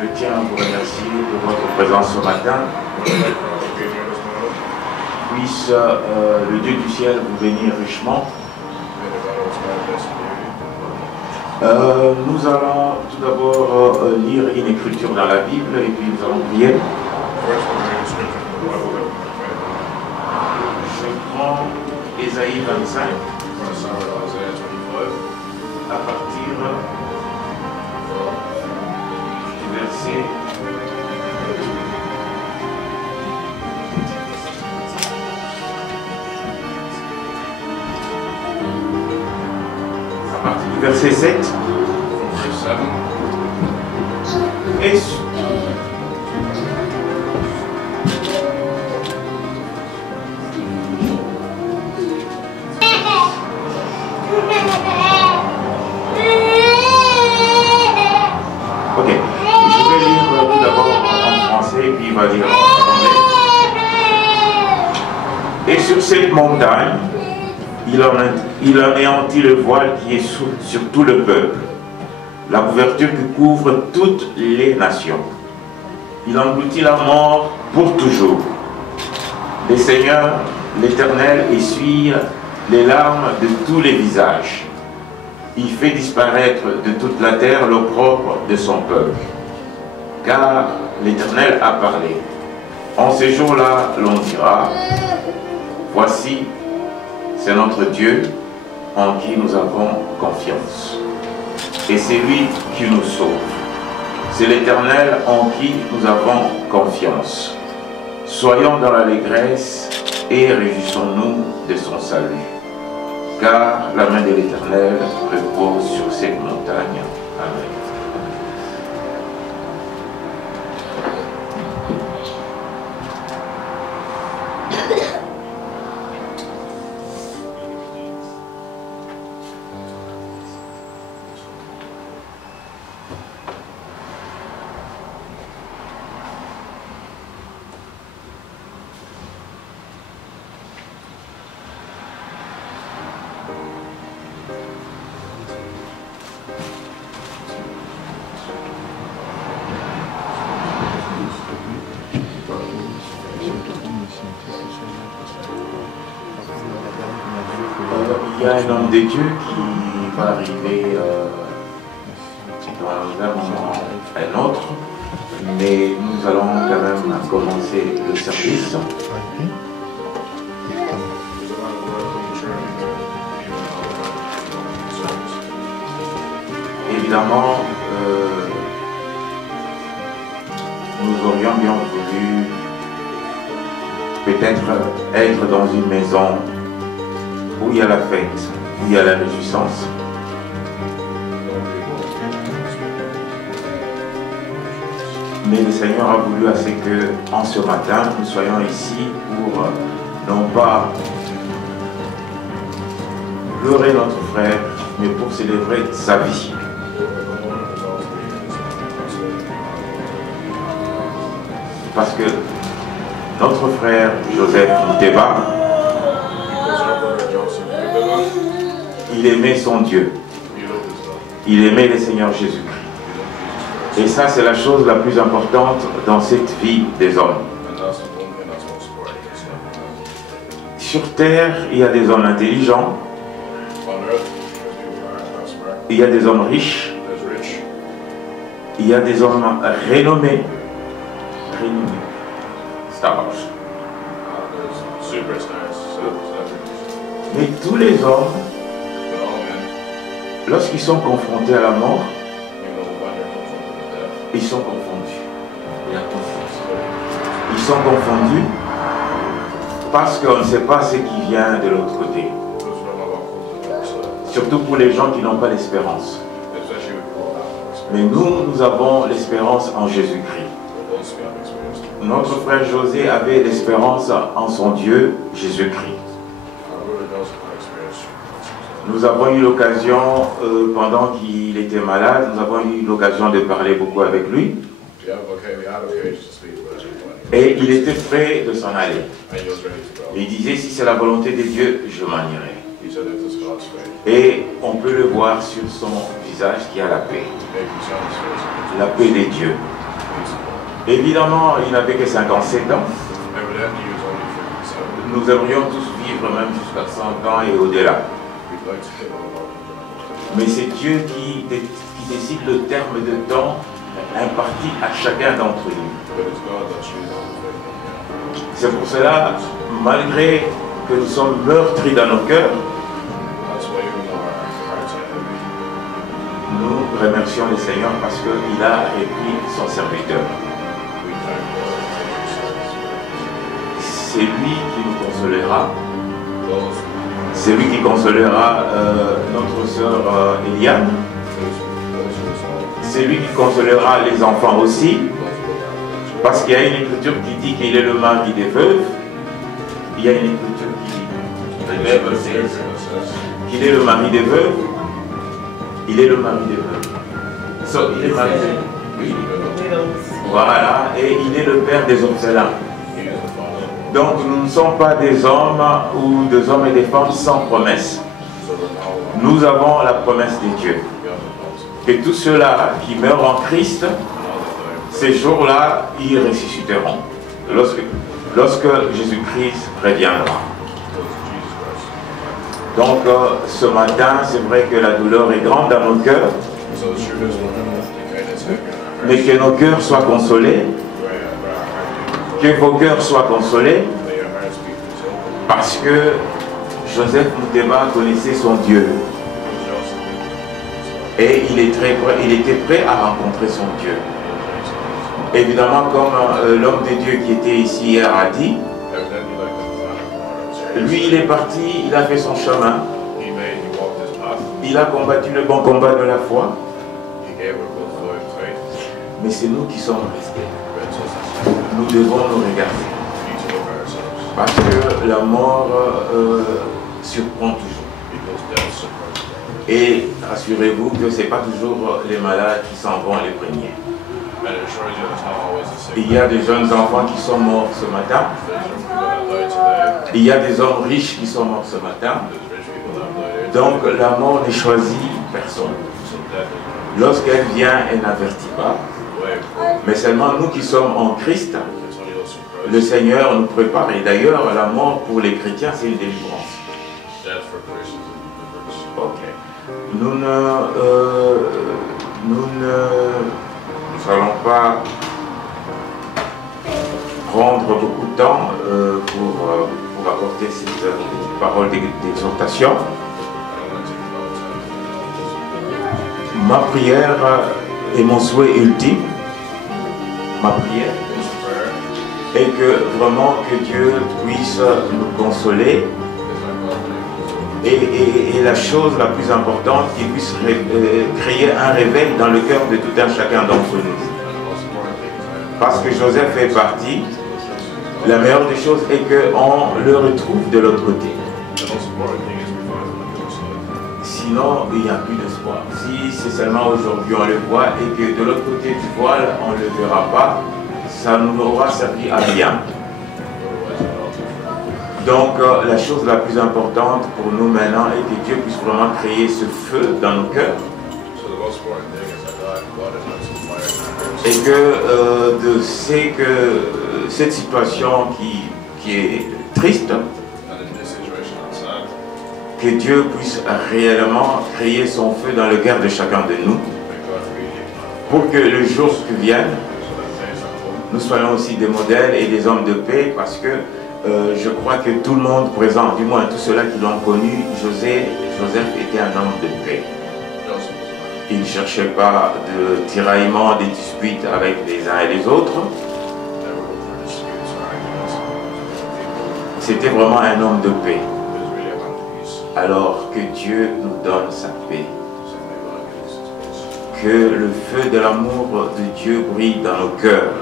Je tiens à vous remercier pour votre présence ce matin. Puisse le Dieu du ciel vous bénir richement. Nous allons tout d'abord lire une écriture dans la Bible et puis nous allons prier. Je prends Ésaïe 25 à partir du verset 7 et ok, je vais lire tout d'abord en français et puis il va lire en anglais. Et sur cette montagne il anéantit le voile qui est sur tout le peuple, la couverture qui couvre toutes les nations. Il engloutit la mort pour toujours. Le Seigneur, l'Éternel, essuie les larmes de tous les visages. Il fait disparaître de toute la terre l'opprobre de son peuple. Car l'Éternel a parlé. En ces jours-là, l'on dira, voici, c'est notre Dieu en qui nous avons confiance. Et c'est lui qui nous sauve. C'est l'Éternel en qui nous avons confiance. Soyons dans l'allégresse et réjouissons-nous de son salut. Car la main de l'Éternel repose sur cette montagne. Amen. Il y a un homme de Dieu qui va arriver dans un moment un autre, mais nous allons quand même commencer le service. Évidemment, nous aurions bien voulu peut-être être dans une maison où il y a la fête, où il y a la réjouissance. Mais le Seigneur a voulu à ce que, en ce matin, nous soyons ici pour non pas pleurer notre frère, mais pour célébrer sa vie. Parce que notre frère Joseph Mouteba, il aimait son Dieu. Il aimait le Seigneur Jésus-Christ. Et ça, c'est la chose la plus importante dans cette vie des hommes. Sur terre, il y a des hommes intelligents. Il y a des hommes riches. Il y a des hommes renommés. Stars. Mais tous les hommes, lorsqu'ils sont confrontés à la mort, ils sont confondus. Ils sont confondus parce qu'on ne sait pas ce qui vient de l'autre côté. Surtout pour les gens qui n'ont pas l'espérance. Mais nous avons l'espérance en Jésus-Christ. Notre frère José avait l'espérance en son Dieu, Jésus-Christ. Nous avons eu l'occasion, pendant qu'il était malade, nous avons eu l'occasion de parler beaucoup avec lui. Et il était prêt de s'en aller. Il disait, si c'est la volonté de Dieu, je m'en irai. Et on peut le voir sur son visage qui a la paix. La paix de Dieu. Évidemment, il n'avait que 57 ans. Evidently, he was only 57. Nous aimerions tous vivre même jusqu'à 100 ans et au-delà. We'd like to live a long life. Mais c'est Dieu qui décide le terme de temps imparti à chacun d'entre nous. But it's God that chooses the fate. C'est pour cela, malgré que nous sommes meurtris dans nos cœurs, That's why even though our hearts are heavy, nous remercions le Seigneur parce qu'il a repris son serviteur. we thank God for his service. C'est lui qui nous consolera. Those C'est lui qui consolera notre sœur Eliane. C'est lui qui consolera les enfants aussi. Parce qu'il y a une écriture qui dit qu'il est le mari des veuves. Il y a une écriture qui dit qu'il est le mari des veuves. Il est le mari des veuves. So, il est marié. Oui. Voilà. Et il est le père des orphelins. Donc nous ne sommes pas des hommes ou des hommes et des femmes sans promesse. Nous avons la promesse de Dieu. Que tous ceux-là qui meurent en Christ, ces jours-là, ils ressusciteront. Lorsque Jésus-Christ reviendra. Donc ce matin, c'est vrai que la douleur est grande dans nos cœurs, mais que nos cœurs soient consolés, que vos cœurs soient consolés, parce que Joseph Mouteba connaissait son Dieu. Et il était prêt à rencontrer son Dieu. Évidemment, comme l'homme de Dieu qui était ici hier a dit, lui il est parti, il a fait son chemin, il a combattu le bon combat de la foi, mais c'est nous qui sommes restés. Nous devons nous regarder. Parce que la mort surprend toujours. Et rassurez-vous que ce n'est pas toujours les malades qui s'en vont les premiers. Il y a des jeunes enfants qui sont morts ce matin. Il y a des hommes riches qui sont morts ce matin. Donc la mort ne choisit personne. Lorsqu'elle vient, elle n'avertit pas. Mais seulement nous qui sommes en Christ, le Seigneur nous prépare. Et d'ailleurs, la mort pour les chrétiens, c'est une délivrance. Ok. Nous n'allons pas prendre beaucoup de temps pour apporter cette parole d'exhortation. Ma prière et mon souhait ultime, ma prière, est que vraiment que Dieu puisse nous consoler et la chose la plus importante, qu'il puisse créer un réveil dans le cœur de tout un chacun d'entre nous. Parce que Joseph est parti, la meilleure des choses est qu'on le retrouve de l'autre côté. Sinon, il n'y a plus d'espoir. Si c'est seulement aujourd'hui on le voit et que de l'autre côté du voile on ne le verra pas, ça nous aura servi à rien. Donc la chose la plus importante pour nous maintenant est que Dieu puisse vraiment créer ce feu dans nos cœurs. Et que c'est que cette situation qui est triste, que Dieu puisse réellement créer son feu dans le cœur de chacun de nous, pour que le jour qui vienne, nous soyons aussi des modèles et des hommes de paix, parce que je crois que tout le monde présent, du moins tous ceux-là qui l'ont connu, Joseph était un homme de paix. Il ne cherchait pas de tiraillement, des disputes avec les uns et les autres. C'était vraiment un homme de paix. Alors que Dieu nous donne sa paix. Que le feu de l'amour de Dieu brille dans nos cœurs.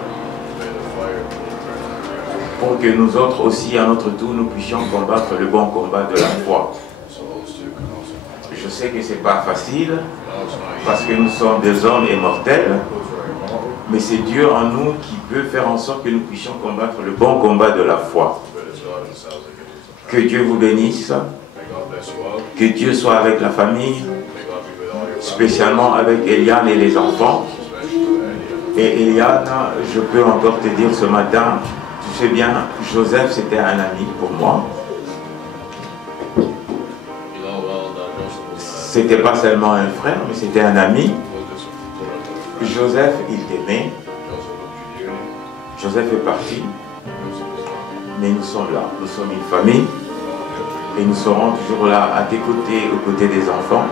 Pour que nous autres aussi, à notre tour, nous puissions combattre le bon combat de la foi. Je sais que ce n'est pas facile, parce que nous sommes des hommes immortels, mais c'est Dieu en nous qui peut faire en sorte que nous puissions combattre le bon combat de la foi. Que Dieu vous bénisse, que Dieu soit avec la famille, spécialement avec Eliane et les enfants, Et Eliane, je peux encore te dire ce matin, tu sais bien, Joseph c'était un ami pour moi. C'était pas seulement un frère, mais c'était un ami. Joseph, il t'aimait. Joseph est parti. Mais nous sommes là. Nous sommes une famille. Et nous serons toujours là à tes côtés, aux côtés des enfants,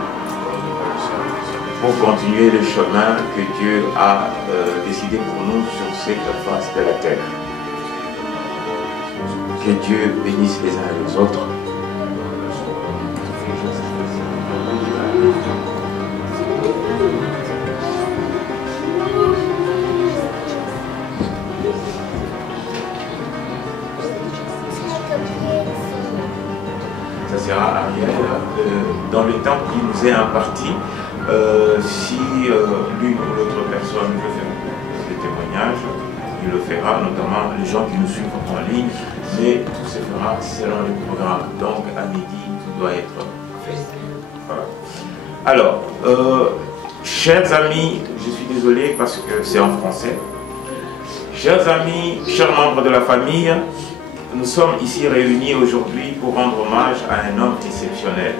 pour continuer le chemin que Dieu a décidé pour nous sur cette face de la terre. Que Dieu bénisse les uns et les autres. Ça sera Ariel, dans le temps qui nous est imparti, si l'une ou l'autre personne veut faire des témoignages, il le fera, notamment les gens qui nous suivent en ligne, mais tout se fera selon le programme. Donc à midi, tout doit être fait. Voilà. Alors, chers amis, je suis désolé parce que c'est en français. Chers amis, chers membres de la famille, nous sommes ici réunis aujourd'hui pour rendre hommage à un homme exceptionnel.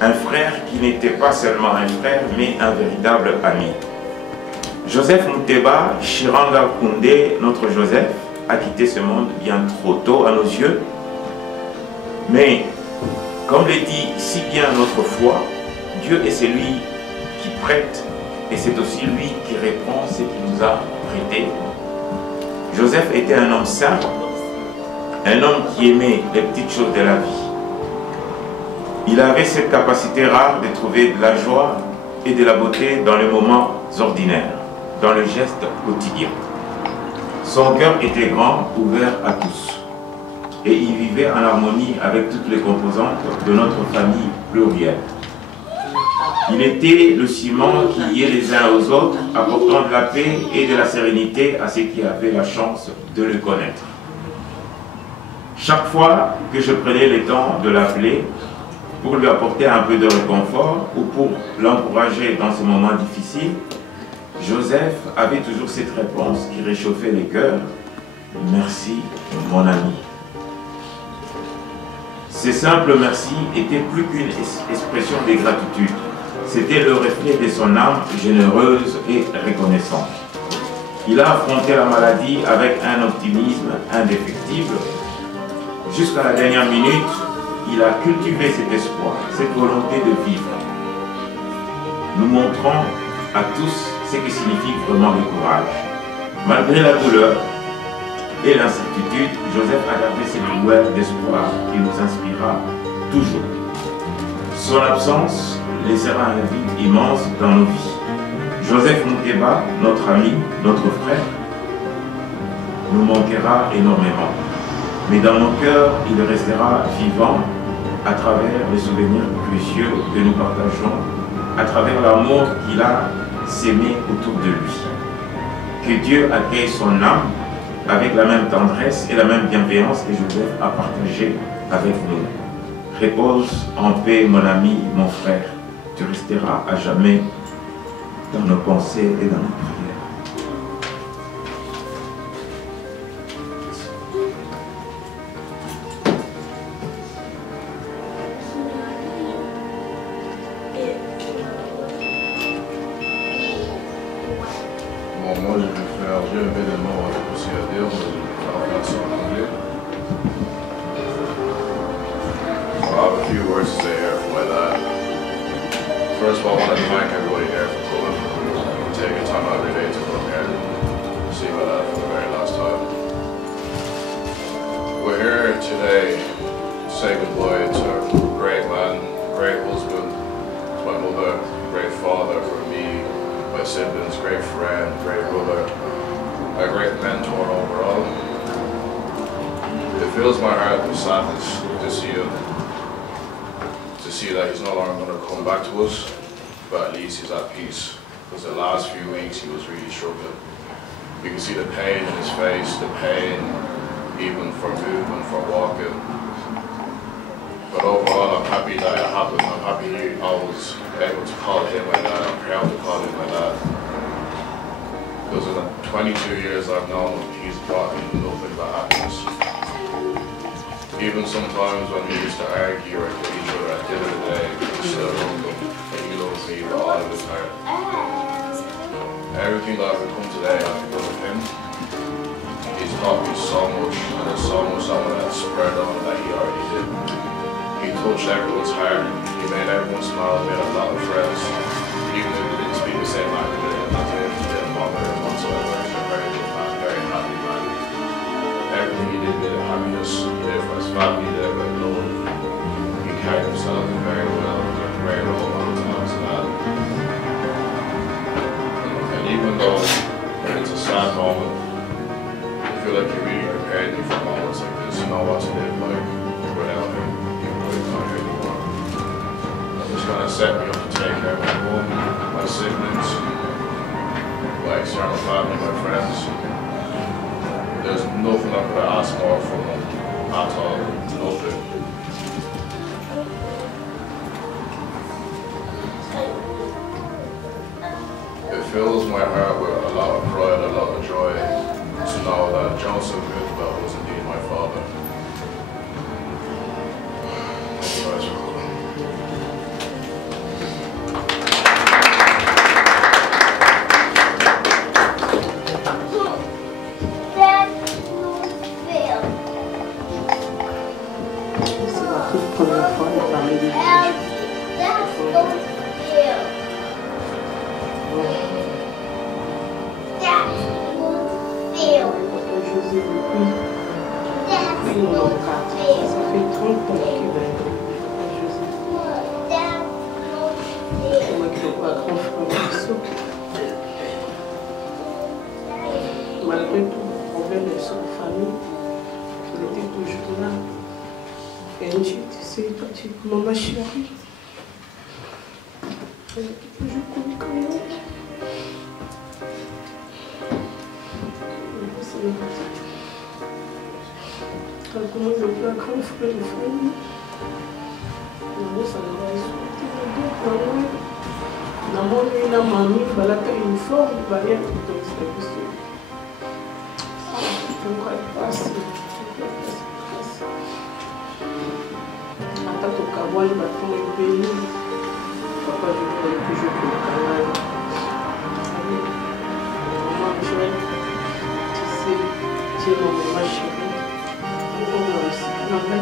Un frère qui n'était pas seulement un frère, mais un véritable ami. Joseph Mouteba Chiranga Koundé, notre Joseph, a quitté ce monde bien trop tôt à nos yeux. Mais, comme le dit si bien notre foi, Dieu est celui qui prête et c'est aussi lui qui répond ce qu'il nous a prêté. Joseph était un homme simple, un homme qui aimait les petites choses de la vie. Il avait cette capacité rare de trouver de la joie et de la beauté dans les moments ordinaires, dans le geste quotidien. Son cœur était grand, ouvert à tous. Et il vivait en harmonie avec toutes les composantes de notre famille plurielle. Il était le ciment qui liait les uns aux autres, apportant de la paix et de la sérénité à ceux qui avaient la chance de le connaître. Chaque fois que je prenais le temps de l'appeler pour lui apporter un peu de réconfort ou pour l'encourager dans ces moments difficiles, Joseph avait toujours cette réponse qui réchauffait les cœurs. « Merci, mon ami ». Ces simples merci étaient plus qu'une expression de gratitude. C'était le reflet de son âme généreuse et reconnaissante. Il a affronté la maladie avec un optimisme indéfectible. Jusqu'à la dernière minute, il a cultivé cet espoir, cette volonté de vivre. Nous montrons à tous ce que signifie vraiment le courage. Malgré la douleur et l'incertitude, Joseph a gardé cette lueur d'espoir qui nous inspirera toujours. Son absence laissera un vide immense dans nos vies. Joseph Mouteba, notre ami, notre frère, nous manquera énormément. Mais dans nos cœurs, il restera vivant à travers les souvenirs précieux que nous partageons, à travers l'amour qu'il a s'aimer autour de lui. Que Dieu accueille son âme avec la même tendresse et la même bienveillance que Joseph a partagé avec nous. Repose en paix, mon ami, mon frère. Tu resteras à jamais dans nos pensées et dans nos prières. Moi, je vais faire, j'ai un événement aussi à dire, mais je vais faire ça en anglais. I have a few words to say here for my dad. First of all, I want to thank everybody here for coming, taking time out of your day to come here to see my dad for the very last time. We're here today to say goodbye to a great man, great husband, to my mother, great father for me, my siblings, great friend, great brother, a great mentor overall. It fills my heart with sadness to see that he's no longer going to come back to us, but at least he's at peace. Because the last few weeks he was really struggling. You can see the pain in his face, the pain even for movement, for walking. But overall, I'm happy that it happened. I'm happy I was able to call him my dad. I'm proud to call him my dad. Because in the 22 years I've known him, he's brought me nothing but happiness. Even sometimes when we used to argue or kill each other at the end of the day, he still loved him, and he loves me with all of his heart. Everything that I've become today, I've because of him. He's taught me so much, and there's so much that I have spread on that he already did. He touched everyone's heart, he made everyone smile, made a lot of friends, even if they didn't speak the same language, not to him, he didn't bother him whatsoever. He's a very good man, very happy man. Everything he did made happiness, he did for his family, he did it with love. He carried himself very well, he a great role model to us and that. And even though it's a sad moment, I feel like he really prepared me for moments like this, you know what to live like without him, even though he's not here anymore. And it's gonna set me up to take care of my mom, my siblings, my external family, my friends. There's nothing I could have asked more from him at all, nothing. It fills my heart with a lot of pride, a lot of joy to know that Joseph Goodwell was indeed my father. Malgré tout le problème de son famille, il était toujours là. Et elle dit, tu sais, toi, tu es maman chérie. Elle était toujours connue comme nous. Quand on commence à faire un grand frère de famille, ça va être namoni na mami balata uniforme balia kutoka kusio kwa pasi hata tukawali bato mbele papa je vais toujours pour le canal maman je tu sais tu es mon maman chérie on va aussi on va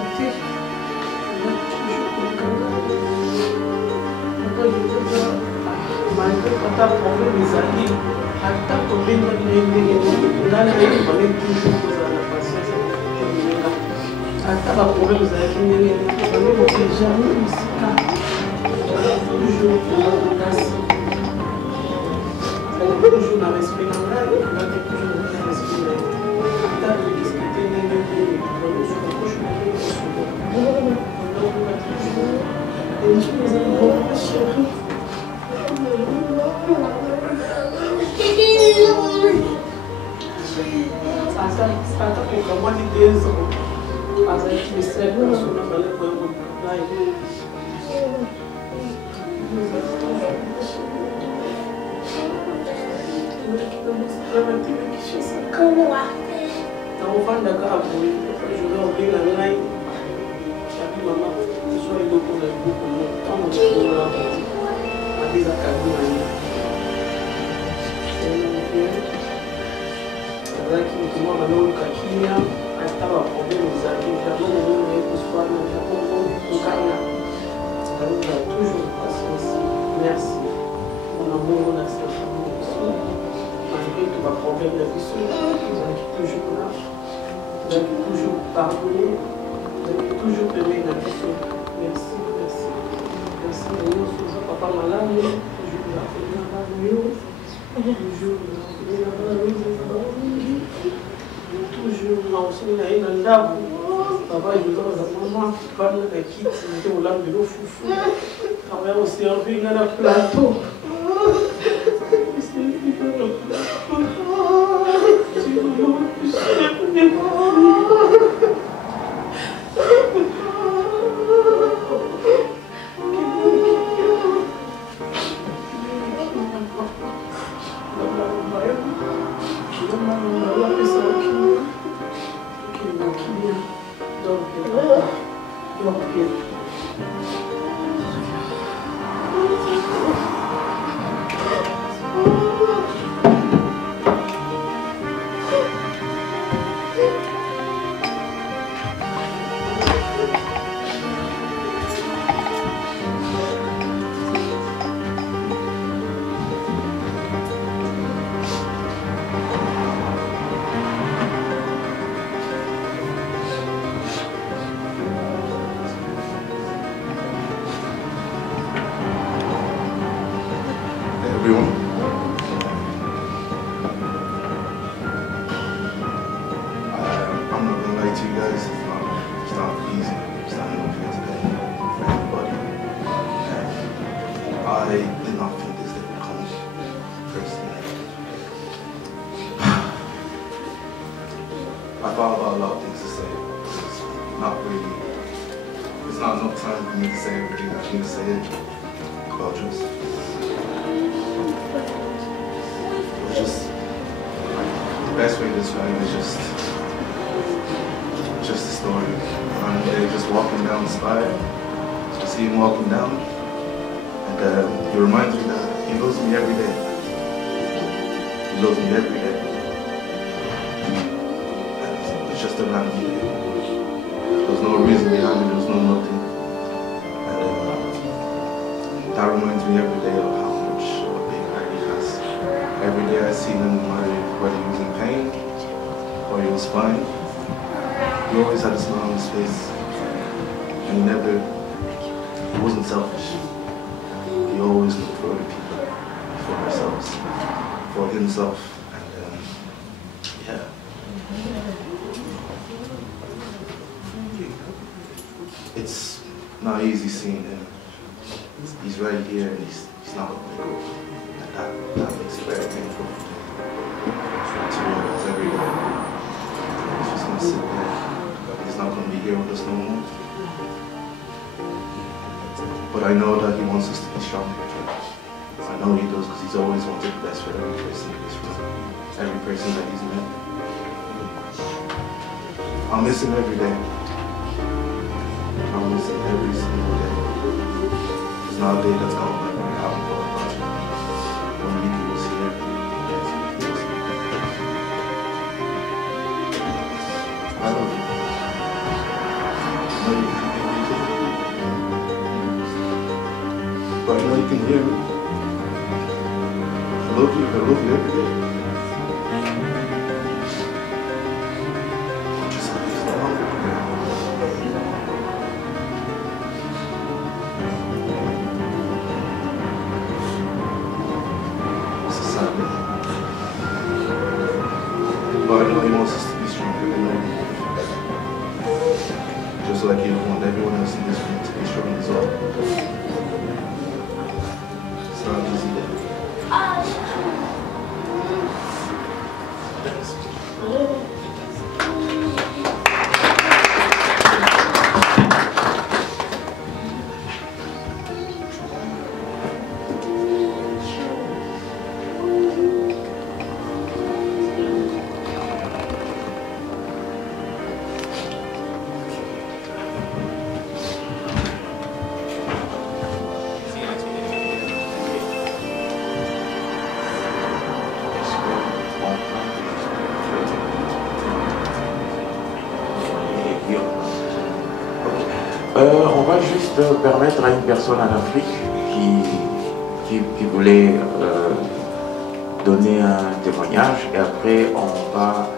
toujours pour le canal papa je vais malgré quand un problème les alliés, à tant qu'on vient de nous là, les problèmes toujours posent la patience. À tant qu'on problème les alliés, on ne peut jamais ici toujours pour la place. Toujours dans l'esprit normal, on va toujours dans l'esprit normal. À tant de discuter, on va toujours et je vous aime, ma chérie. Hata kukamwa ni dezo asa kimisema sura pale kwa online na ufanda ka hapo jua ubinga ngai tapi mama sio ile kuna buku kama kuna adiza kabisa lakini kama wanaoka kimya hata wapombea za kila mmoja ni kuswali na kukana ndio toujours patience merci mon amour na sa malgré tout va problème de vie ils ont toujours là ils ont toujours pardonné ils ont toujours aimé la vie merci merci merci nous papa malade toujours la famille toujours toujours nausina ina ndaku papa yuzoza mama bana na kiti ndio ulambi lo fufu kama yao servir na plateau to you guys, it's not easy. It's not an open today for anybody. And I did not think this day would come personally. I thought about a lot of things to say. It's not enough time for me to say everything I need to say it. About just the best way to describe it is just the story. One day, just walking down the spire, I see him walking down, and he reminds me that he loves me every day. He loves me every day. And it's just a random day. There's no reason behind it, there's no nothing. And that reminds me every day of how much of a big heart he has. Every day I see him, whether he was in pain or he was fine, he always had a smile on his face. And he wasn't selfish. He always looked for other people, for ourselves, for himself. And yeah. It's not easy seeing him. He's right here and he's not going to go. And that makes it very painful to realize every day. He's just going to sit there. He's not going to be here with us no more. But I know that he wants us to be stronger. I know he does because he's always wanted the best for every person in this room. Every person that he's met. I'll miss him every day. I'll miss him every single day. There's not a day that's gone by where I haven't thought about him. When he was here, he was here. I love you. I know you can hear me. But I know you can hear me. I love you every day. But I know he wants us to be stronger. I know he just like he wants everyone else in this room to be strong as well. It's not easy. On va juste permettre à une personne en Afrique qui voulait donner un témoignage et après on va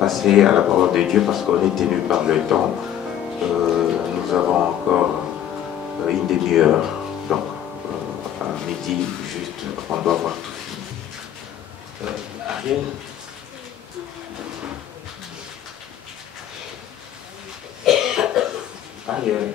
passer à la parole de Dieu parce qu'on est tenu par le temps. Nous avons encore une demi-heure, donc à midi juste on doit avoir tout fini. Ariel. Ariel.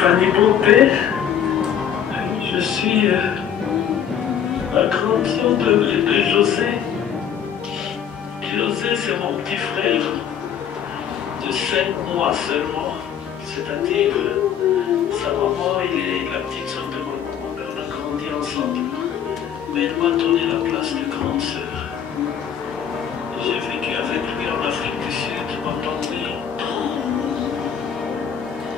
Fanny Bopé. Je suis la grande sœur de José. José, c'est mon petit frère de 7 mois seulement. C'est-à-dire, sa maman, il est la petite sœur de ma maman. On a grandi ensemble. Mais elle m'a donné la place de grande sœur. J'ai vécu avec lui en Afrique du Sud pendant 8 ans.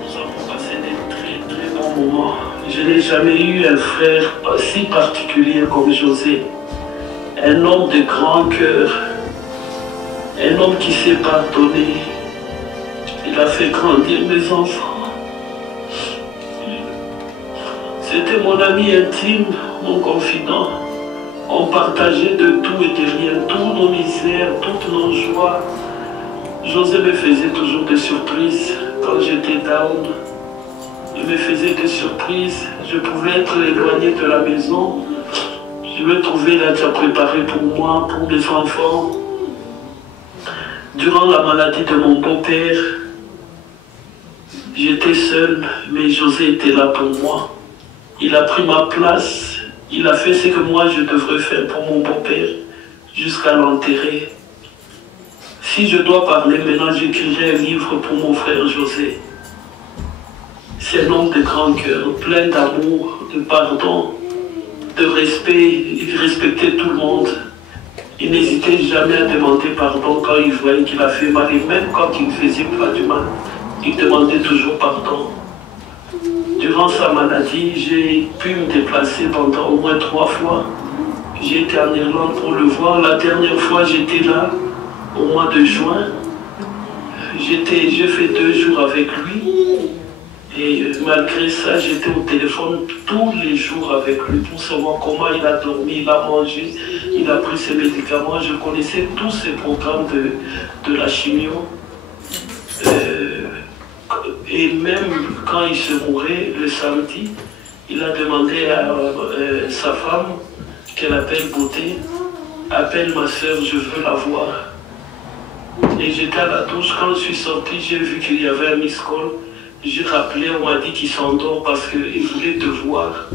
Nous avons passé des très très bons moments. Je n'ai jamais eu un frère aussi particulier comme José. Un homme de grand cœur. Un homme qui s'est pardonné. Il a fait grandir mes enfants. C'était mon ami intime, mon confident. On partageait de tout et de rien, toutes nos misères, toutes nos joies. José me faisait toujours des surprises quand j'étais down. Il me faisait des surprises. Je pouvais être éloigné de la maison. Je me trouvais là déjà préparé pour moi, pour mes enfants. Durant la maladie de mon beau-père, j'étais seul, mais José était là pour moi. Il a pris ma place. Il a fait ce que moi je devrais faire pour mon beau-père jusqu'à l'enterrer. Si je dois parler maintenant, j'écrirai un livre pour mon frère José. C'est un homme de grand cœur, plein d'amour, de pardon, de respect. Il respectait tout le monde. Il n'hésitait jamais à demander pardon quand il voyait qu'il a fait mal. Et même quand il ne faisait pas du mal, il demandait toujours pardon. Durant sa maladie, j'ai pu me déplacer pendant au moins 3 fois. J'ai été en Irlande pour le voir. La dernière fois, j'étais là au mois de juin. J'ai fait 2 jours avec lui. Et malgré ça, j'étais au téléphone tous les jours avec lui pour savoir comment il a dormi, il a mangé, il a pris ses médicaments. Je connaissais tous ses programmes de la chimio. Et même quand il se mourait le samedi, il a demandé à sa femme, qu'elle appelle Beauté, appelle ma soeur, je veux la voir. Et j'étais à la douche, quand je suis sorti, j'ai vu qu'il y avait un miss call. J'ai rappelé, on m'a dit qu'il s'endort parce qu'il voulait te voir.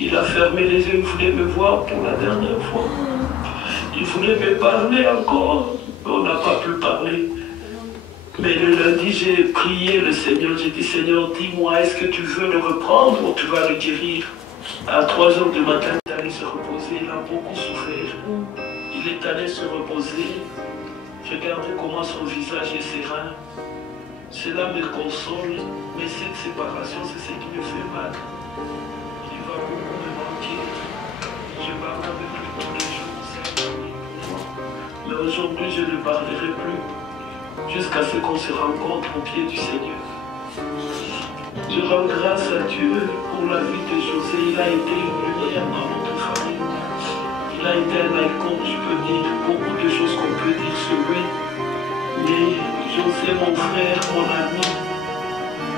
Il a fermé les yeux, il voulait me voir pour la dernière fois. Il voulait me parler encore, mais on n'a pas pu parler. Mais le lundi, j'ai prié le Seigneur, j'ai dit, Seigneur, dis-moi, est-ce que tu veux le reprendre ou tu vas le guérir? À 3 h du matin, il est allé se reposer, il a beaucoup souffert. Il est allé se reposer. Regardez comment son visage est serein. Cela me console, mais cette séparation, c'est ce qui me fait mal. Il va beaucoup me manquer. Je parle avec lui tous les jours, c'est un ami pour moi. Mais aujourd'hui, je ne parlerai plus. Jusqu'à ce qu'on se rencontre au pied du Seigneur. Je rends grâce à Dieu pour la vie de José. Il a été une lumière dans notre famille. Il a été un icône, je peux dire, beaucoup de choses qu'on peut dire sur lui. Mais José, mon frère, mon ami,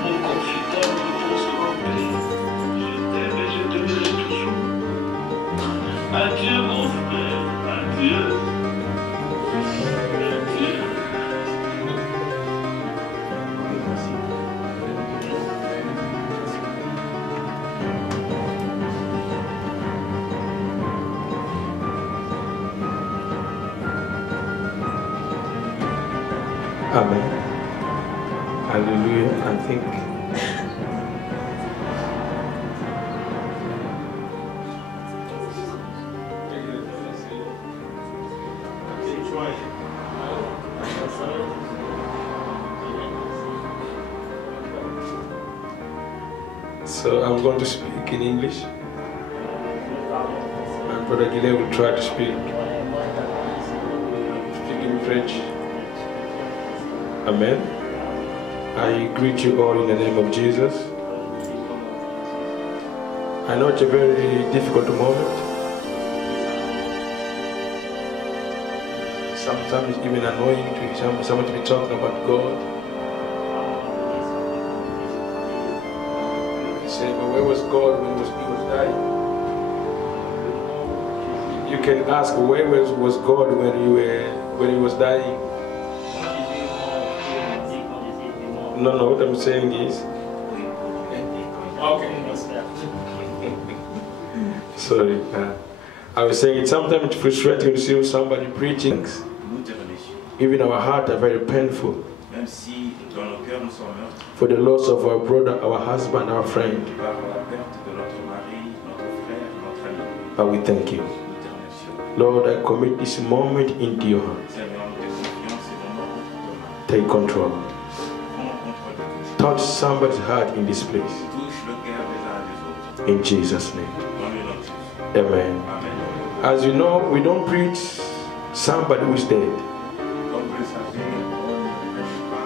mon confident, repose en paix. Je t'aime et je t'aimerai toujours. Adieu, mon frère, adieu. Amen. Hallelujah. I think so I'm going to speak in English. My brother Gile will try to speak in French. Amen. I greet you all in the name of Jesus. I know it's a very difficult moment. Sometimes it's even annoying to hear someone to be talking about God. You say, but where was God when he was dying? You can ask, where was God when he was dying? No, what I'm saying is, Okay. Sorry. I was saying it's sometimes frustrating to see somebody preaching. Nous te remercions. Even our hearts are very painful Même si dans nos cœurs nous sommes meurtres for the loss of our brother, our husband, our friend. par la perte de notre mari, notre frère, notre ami. But we thank you. Nous te remercions. Lord, I commit this moment into your hands. Seigneur, nous te confions ces moments entre tes mains. Take control. Prends contrôle de tout. Touch somebody's heart in this place. Touche le cœur des uns et des autres. In Jesus' name. Dans le nom de Jésus. Amen. Amen. As you know, we don't preach somebody who is dead. Comme vous le savez, on ne prêche pas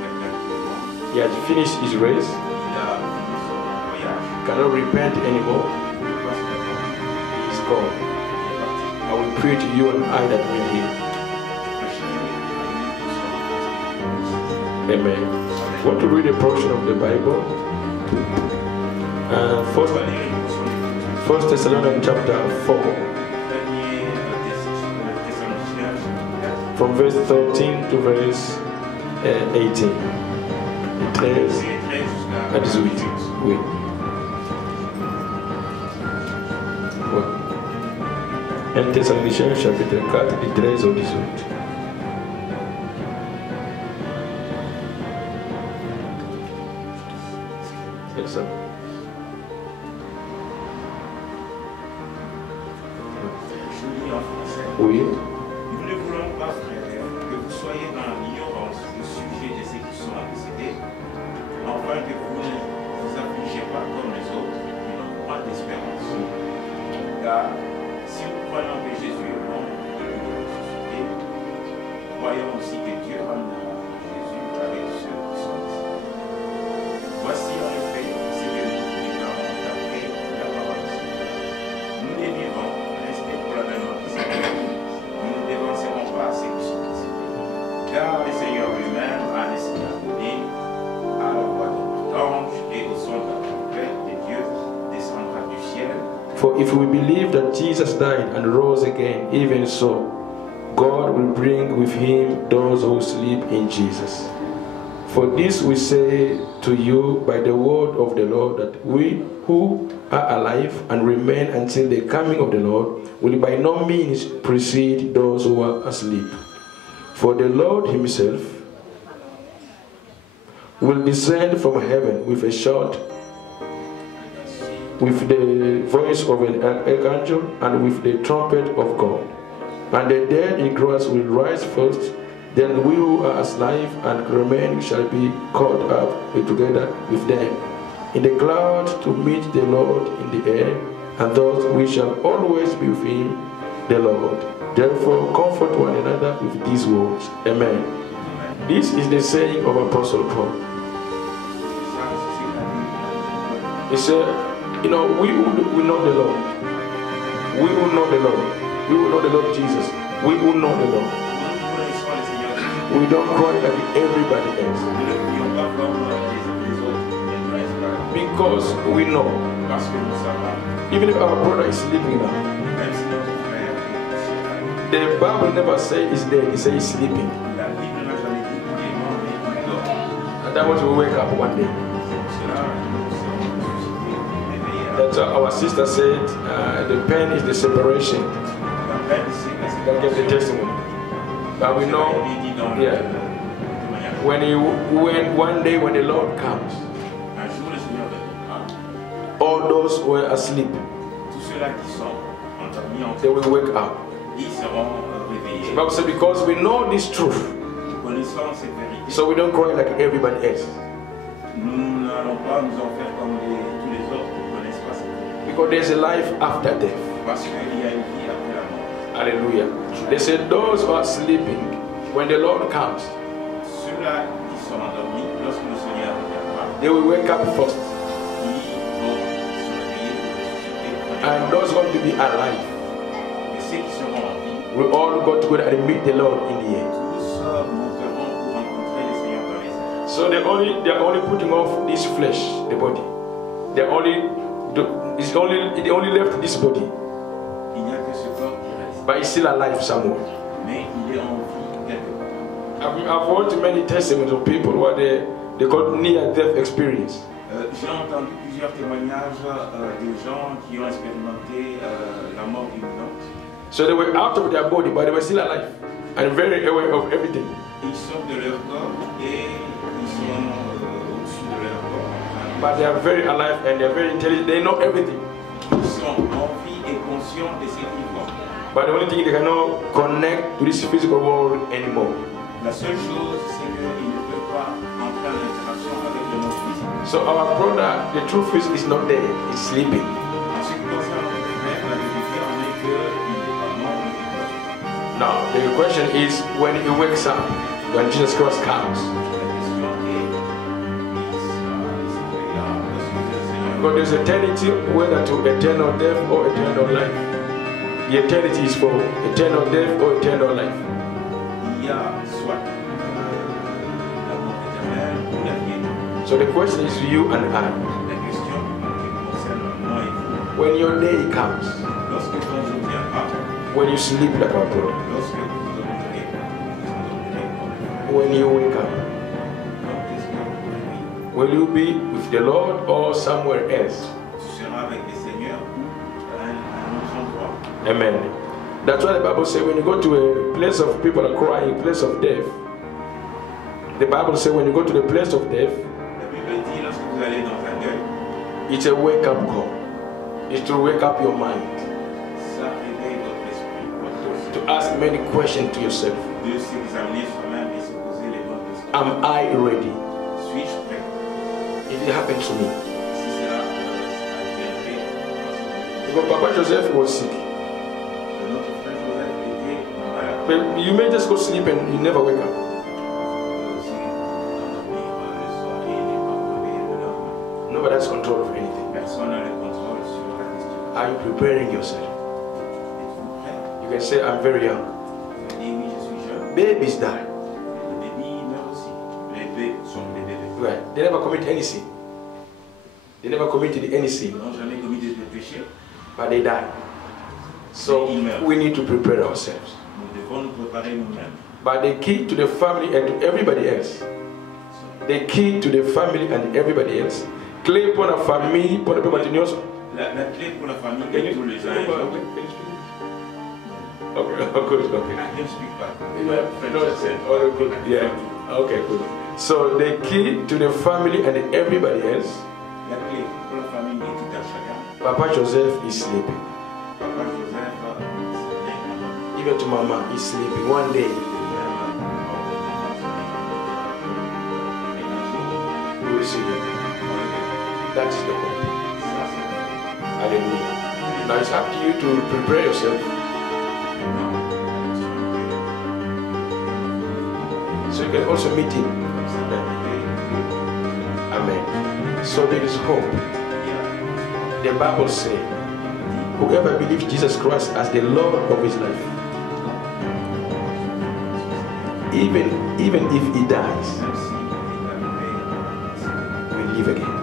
quelqu'un qui est mort. He has finished his race, Il a fini son voyage. cannot repent anymore. Il ne peut pas se répandre. He is gone. Il est parti. I will pray to you and I that will hear. Amen. I want to read a portion of the Bible. First Thessalonians chapter 4, from verse 13 to verse 18. 13 à 18. Oui. Ouais. 1 Thessaloniciens chapitre 4, du 13 au 18. C'est ça. Oui. Nous ne voulons pas, frères, que vous soyez dans l'ignorance au sujet de ceux qui sont décédés, afin que vous ne vous affligez pas comme les autres, qui n'ont pas d'espérance. Car si nous croyons que Jésus est mort et qu'il est ressuscité, croyons aussi que Dieu ramènera Jésus avec ceux qui sont décédés. Voici en effet ce que nous déclarons d'après la parole du Seigneur. Nous les vivants, restés pour la même nous ne dévancerons pas ceux qui sont décédés. Car le Seigneur lui-même a laissé donner à la voix d'ange et au son de la trompette de Dieu descendra du ciel. For if we believe that Jesus died and rose again, even so, God will bring with him those who sleep in Jesus. For this we say to you by the word of the Lord, that we who are alive and remain until the coming of the Lord will by no means precede those who are asleep. For the Lord himself will descend from heaven with a shout, with the voice of an archangel, and with the trumpet of God. And the dead in Christ will rise first. Then we who are alive and remain shall be caught up together with them in the clouds to meet the Lord in the air, and thus we shall always be with him, the Lord. Therefore comfort one another with these words. Amen. This is the saying of Apostle Paul. He said, you know, we who know the Lord, we who know the Lord, we who know the Lord Jesus, we who know the Lord, we don't cry like everybody else. Because we know, even if our brother is sleeping now, the Bible never says he's dead, it says he's sleeping. And that was we wake up one day. That's our sister said, the pain is the separation. That gave the testimony. But we know, yeah, when one day when the Lord comes, all those who are asleep, they will wake up. The Bible says, because we know this truth, so we don't cry like everybody else. Because there's a life after death. Hallelujah. They said those who are sleeping, when the Lord comes, they will wake up first. And those going to be alive will all go together and meet the Lord in the air. So they only putting off this flesh, the body. They only left this body, but he's still alive somewhere. I've heard many testimonies of people where They call near-death experience. J'ai entendu plusieurs témoignages de gens qui ont expérimenté la mort imminente. So they were out of their body, but they were still alive and very aware of everything. Ils sortent de leur corps et ils sont au-dessus de leur corps. But they are very alive and they are very intelligent. They know everything. Ils sont en vie et conscients de ce qu'ils font. But the only thing, they cannot connect to this physical world anymore. La seule chose, c'est qu'ils ne peuvent pas entrer en interaction avec le monde physique. So our brother, the true face is not there, he's sleeping. En ce qui concerne notre frère, la vérité en est qu'il n'est pas mort. Now, the question is when he wakes up, when Jesus Christ comes. Because there's eternity, whether to eternal death or eternal life. The eternity is for eternal death or eternal life. So the question is you and I. When your day comes, when you sleep like our brother, when you wake up, will you be with the Lord or somewhere else? Amen. That's why the Bible says when you go to a place of people are crying, place of death, the Bible says when you go to the place of death, it's a wake-up call. It's to wake up your mind. To ask many questions to yourself. Am I ready? If it happened to me. Because Papa Joseph was sick. But you may just go sleep and you never wake up. Nobody has control of anything. Are you preparing yourself? You can say, I'm very young. Babies die. Right. They never commit any sin. They never committed any sin. But they die. So we need to prepare ourselves. But the key to the family and to everybody else, the key to the family and everybody else, clé pour la famille, pour le peuple continuoso. La clé pour la famille et tous les âges. Okay, good, okay. I can speak back. Oh, good. Yeah. Okay, good. So the key to the family and everybody else. La clé pour la famille et tout à chacun. Papa Joseph is sleeping. Papa Joseph Even to Mama is sleeping. One day we will see him. That is the hope. Hallelujah. Now it's up to you to prepare yourself. So you can also meet him. Amen. So there is hope. The Bible says, whoever believes Jesus Christ as the Lord of his life, even if he dies, will live again.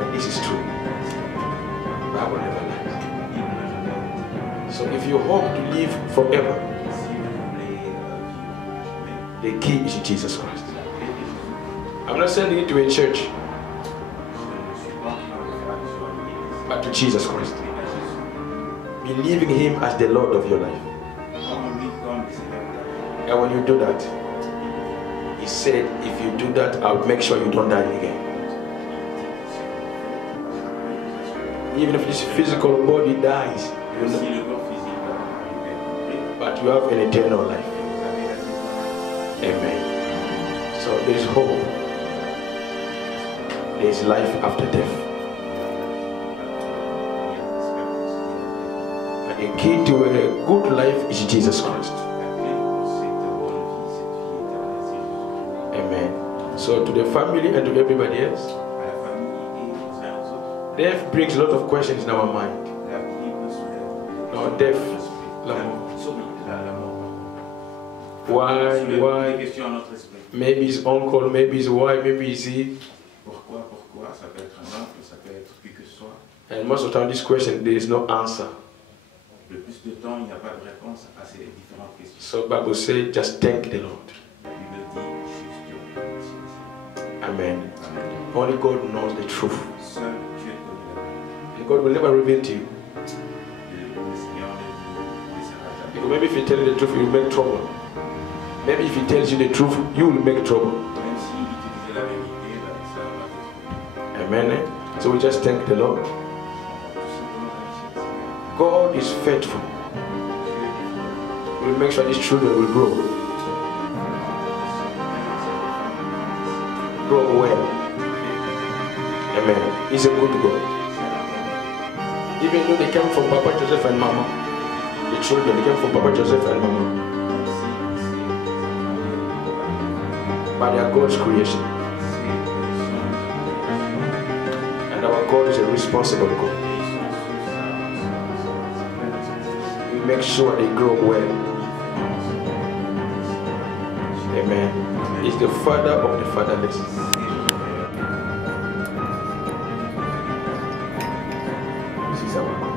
And this is true. The Bible never lies. So if you hope to live forever, the key is Jesus Christ. I'm not sending you to a church, but to Jesus Christ. Believing him as the Lord of your life. And when you do that, he said, if you do that, I'll make sure you don't die again. Even if this physical body dies, you know, but you have an eternal life. Amen. So there is hope. There is life after death. And the key to a good life is Jesus Christ. Amen. So to the family and to everybody else, death brings a lot of questions in our mind. No, death. Why? Maybe his uncle, maybe his wife, maybe his he. And most of the time, this question, there is no answer. So Bible says, just thank the Lord. Amen. Only God knows the truth. Seul Dieu connaît And God will never reveal to you. le Seigneur ne laissera jamais. Because maybe if you tell you the truth, you will make trouble. Maybe if he tells you the truth, you will make trouble. Même s'il te disait la vérité, ça va te tromper. Amen. So we just thank the Lord. Tout simplement remercier le Seigneur. God is faithful. We'll make sure these children will grow well. Amen. He's a good God. Even though they came from Papa Joseph and Mama, the children they came from Papa Joseph and Mama, but they are God's creation. And our God is a responsible God. We make sure they grow well. Amen. He's the father of the fatherless. This is our God.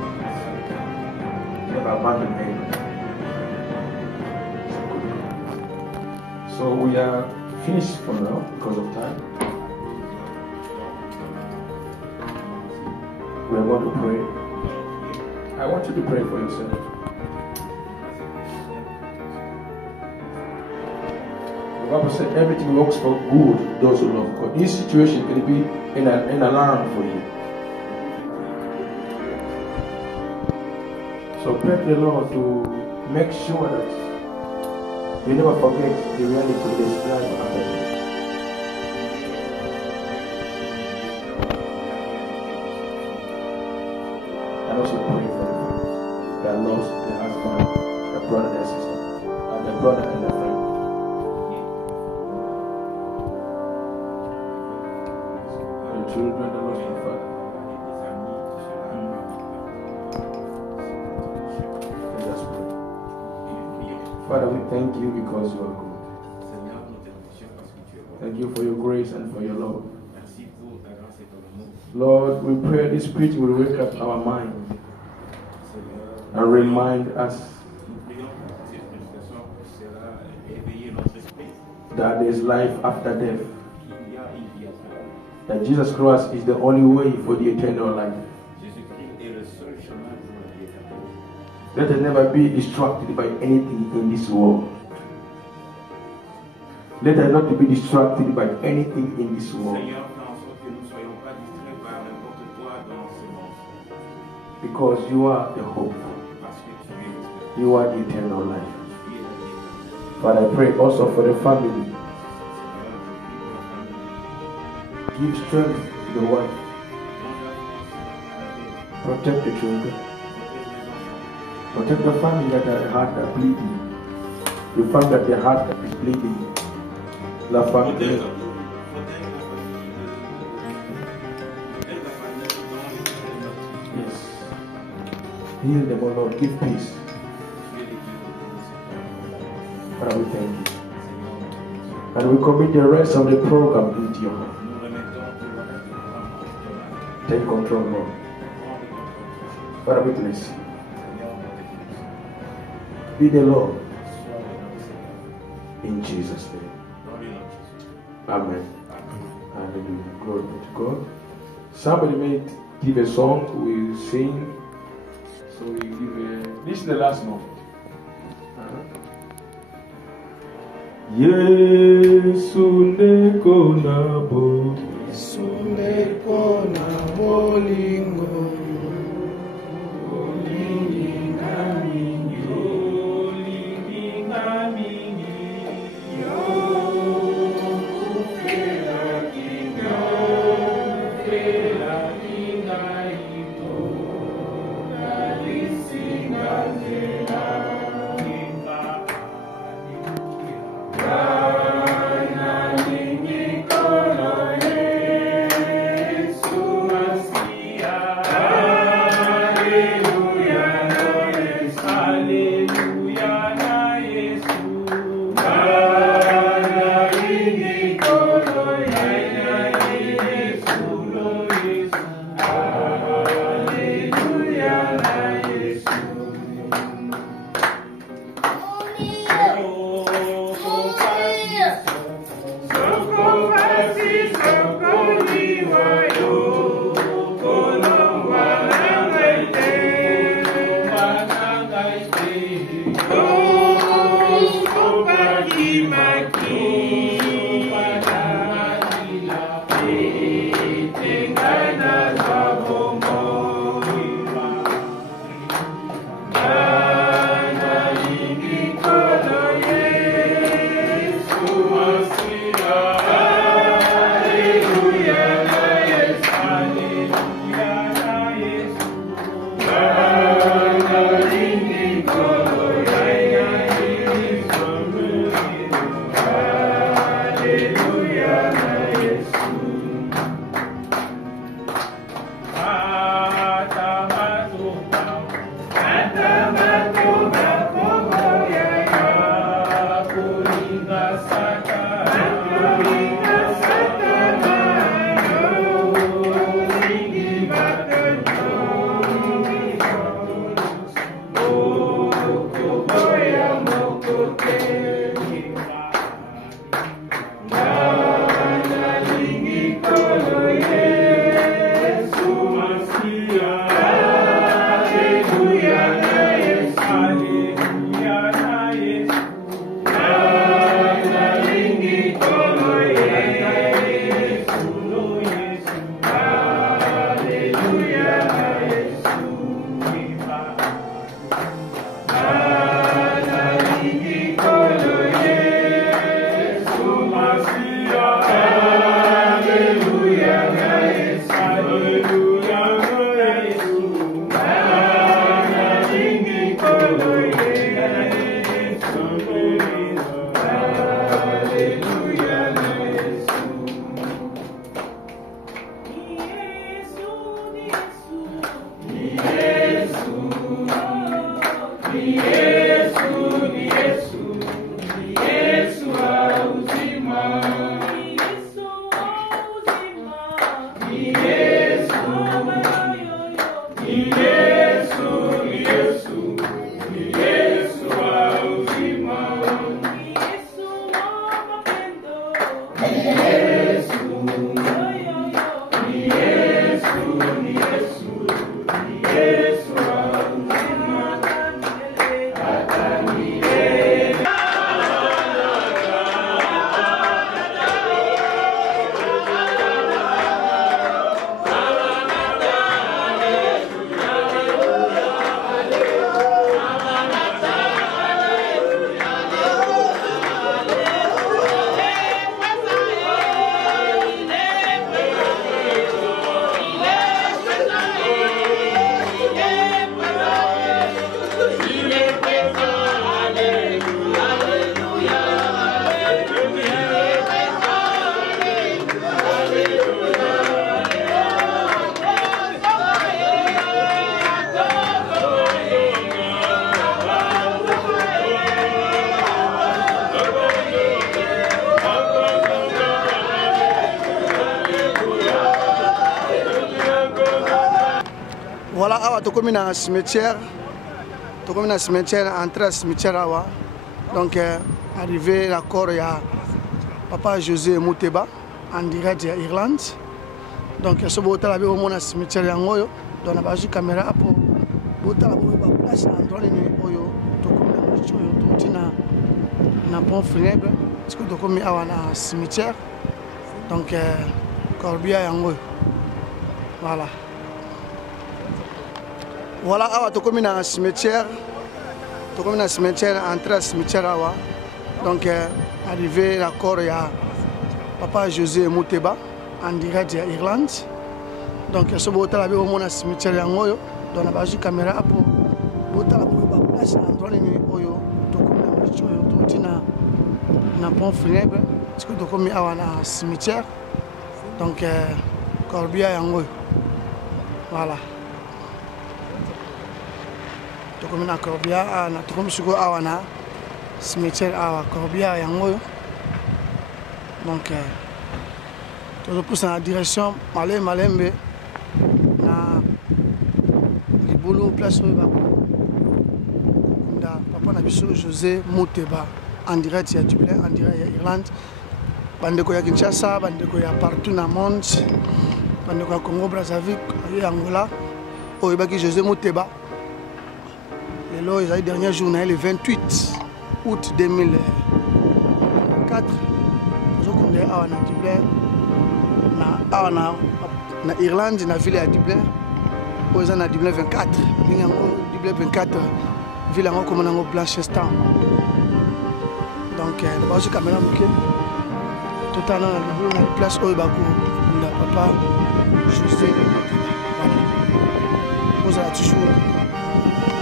Never abandon anyone. So we are finished for now because of time. We are going to pray. I want you to pray for yourself. The Bible said everything works for good those who love God. This situation can be an alarm for you. So pray to the Lord to make sure that you never forget the reality of this life after death. And also pray for the family that lost their husband, their brother, their sister, and their brother and their friend. The children that lost their father. Let us pray. Father, we thank you because you are good. Thank you for your grace and for your love. Lord, we pray this preaching will wake up our mind and remind us that there is life after death. That Jesus Christ is the only way for the eternal life. Let us never be distracted by anything in this world. Let us not be distracted by anything in this world. Because you are the hope. You are the eternal life. Father, I pray also for the family. Give strength to the wife. Protect the children. Protect the family that their heart are bleeding. You find that their heart is bleeding. La famille. Yes. Heal them, O Lord. Give peace. Father, we thank you. And we commit the rest of the program into your hand. Take control, Lord. Father, we bless you. Be the Lord. In Jesus' name. Amen. Hallelujah. Glory be to God. Somebody may give a song, we sing. So we give a. This is the last moment. Yesu neko nabo. Yesu neko nabo lingo. Nani Nikolo ye Voilà, awa tokomi na cimetière, entrée à cimetière awa. Donc arrivé la corps ya papa José Mouteba en direct ya Irlande. Donc ce bota la au mona cimetière yango yo. Donc na baji caméra apo bota la ba place endroit ni oyo tokomi na choyo totina na pont funèbre. Parce que tokomi awa na cimetière. Donc corbia yango. Voilà. Voilà, awa tokomi na cimetière, entrée à cimetière awa. Donc arrivé la corps ya papa José Mouteba en direct ya Irlande. Donc ce bota la au mona cimetière yango yo. Donc na baji caméra apo bota la ba place endroit ni oyo tokomi na choyo totina na pont funèbre. Parce que tokomi awa na cimetière. Donc corbia yango. Voilà. Tokomi na corbia na tokomi suko awa na cimetière awa corbia yango. Donc tout pousse dans la direction malembe na libulu place oyo bako papa na biso José Mouteba en direct ya Dublin, en direct ya Irlande. Bandeko ya Kinshasa, bandeko ya partout na monde, bandeko ya Congo Brazzaville et Angola oyo baki José Mouteba. Le dernier jour, le 28 août 2004, nous avons commencé à Dublin, na Irlande, na ville à Dublin, nous avons Dublin 24, Dublin 24, ville comme Blanchestan. Donc, nous avons caméra tout à l'heure, nous avons la place où nous avons papa José. Nous avons toujours.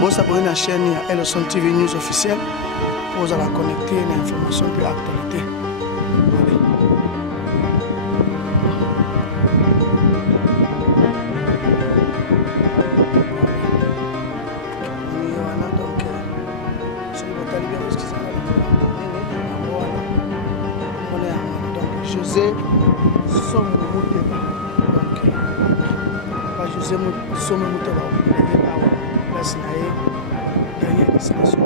Vous abonnez à la chaîne Elson TV News officielle pour vous la connecter à l'information de l'actualité. José Mouteba. José Mouteba. Dernière destination.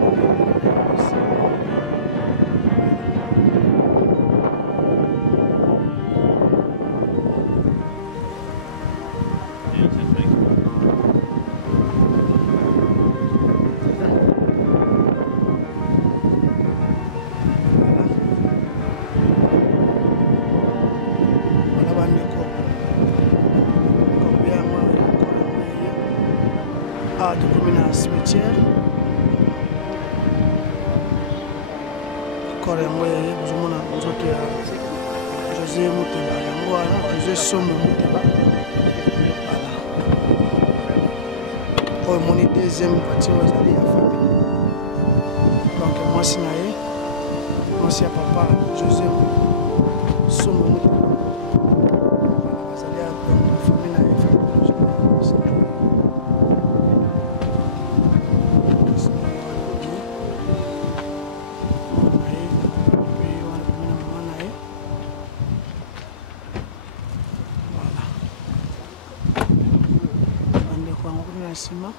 Cimetière corps yango bozomona nzoto ya José Mouteba yango wana José Somo Mouteba voilà oyo moni deuxième partie ozali ya famille donc mwasi na ye mwasi ya papa José Somo Mouteba bazali ya famille na ye na nsima.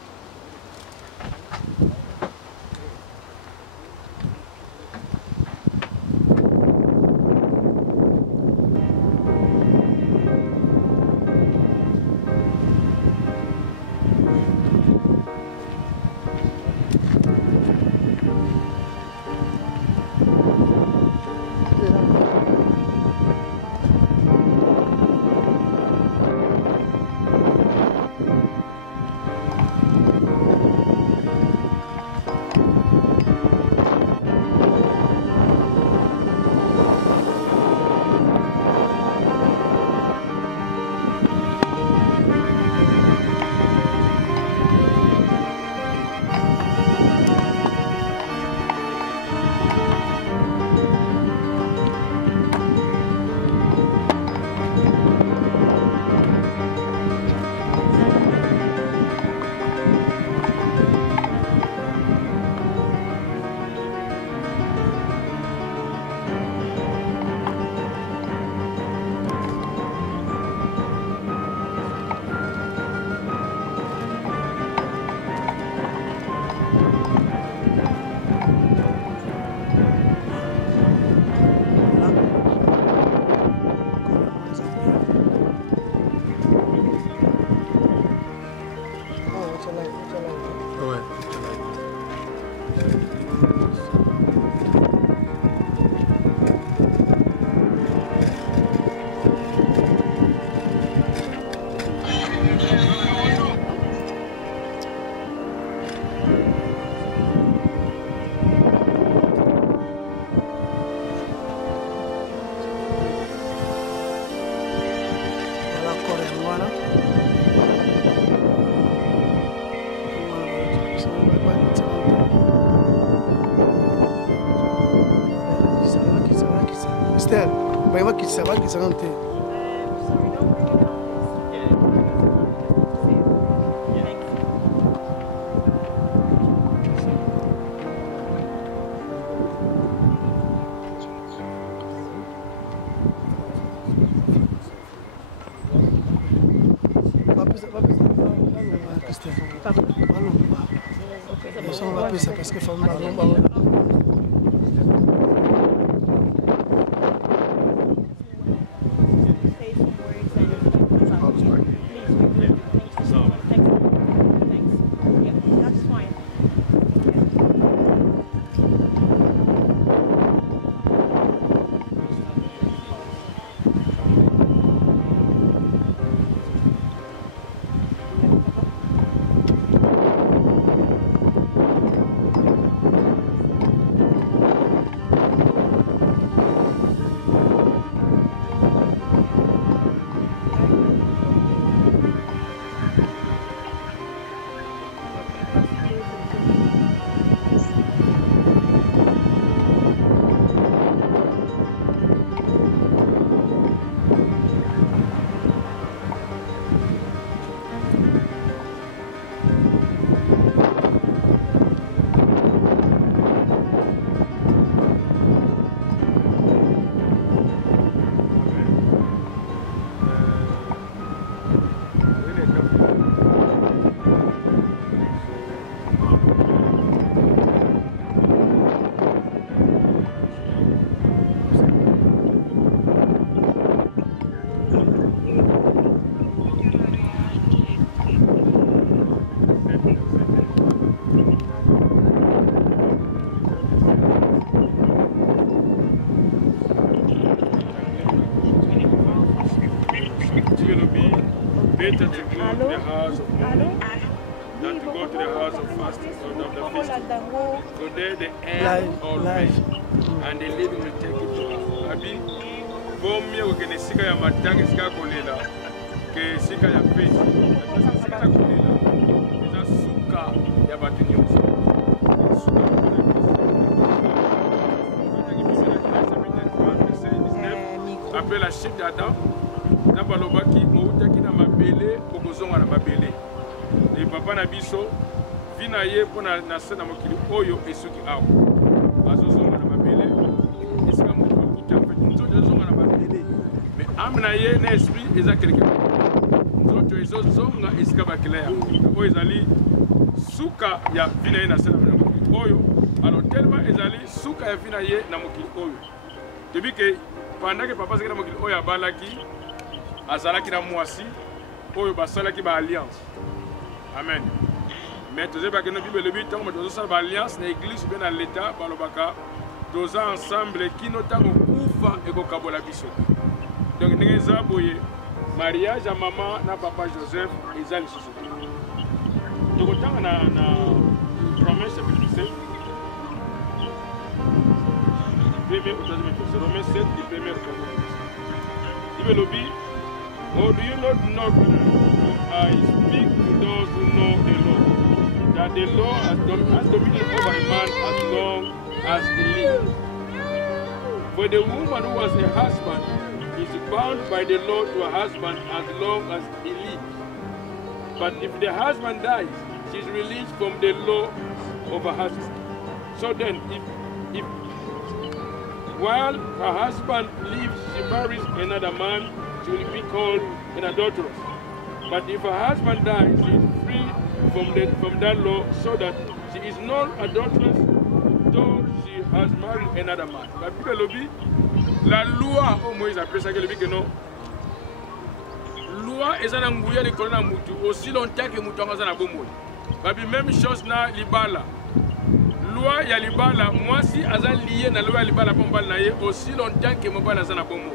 Vai que ça va que ça rentre. On va appeler ça parce que faut better to go to the house of mourning than to go to the house of fasting or of the feast. So there they end always, and the living will take it to us. Abi, bomia ukene sika ya matanga sika kolela, ke sika ya pesa, sika ya kolela, ina suka ya batunyoso. Après la chute d'Adam, na balobaki outaki na mabele okozonga na mabele. Et papa na biso vina ye pona na sena mokili oyo esuki awo. Bazozonga na mabele. Esika moto utape nzo zonga na mabele. Mais amna ye na esprit eza quelque chose. moto ezozonga esika bakila yango oyo ezali suka ya vi na ye na se na mokili oyo alors tellement ezali suka ya vi na ye na mokili oyo depuis ke pendant ke papa azalaki na mokili oyo abalaki azalaki na mwasi oyo basalaki baalliance amen mais tozebaki no bible elobi ntango moto azosala baalliance na église mpe na leta balobaka toza ensemble kino ntango kufa ekokabola biso donc ndenge eza boye mariage ya mama na papa Joseph eza lisusu tokotanga na promesse chapitre 7 premier au troisième verset Romains 7 du premier au troisième verset bible elobi oh do you not know I speak to those who know the law that the law has dominion over a man as long as he lives. For the woman who was a husband is bound by the law to her husband as long as he lives. But if the husband dies, she is released from the law of her husband. So then, if while her husband lives, she marries another man, she will be called an adulteress. But if her husband dies, she is free from that law, so that she is not adulteress, though she has married another man. La Bible lobby, la loi au Moïse appelle ça que le dit que non. Loi est un ngouya de colonna mutu aussi longtemps que mutu ngazana bomo. Babi même chose na libala. Loi ya libala, moi si azan lié na loi libala bombal na ye aussi longtemps que mobala zana bomo.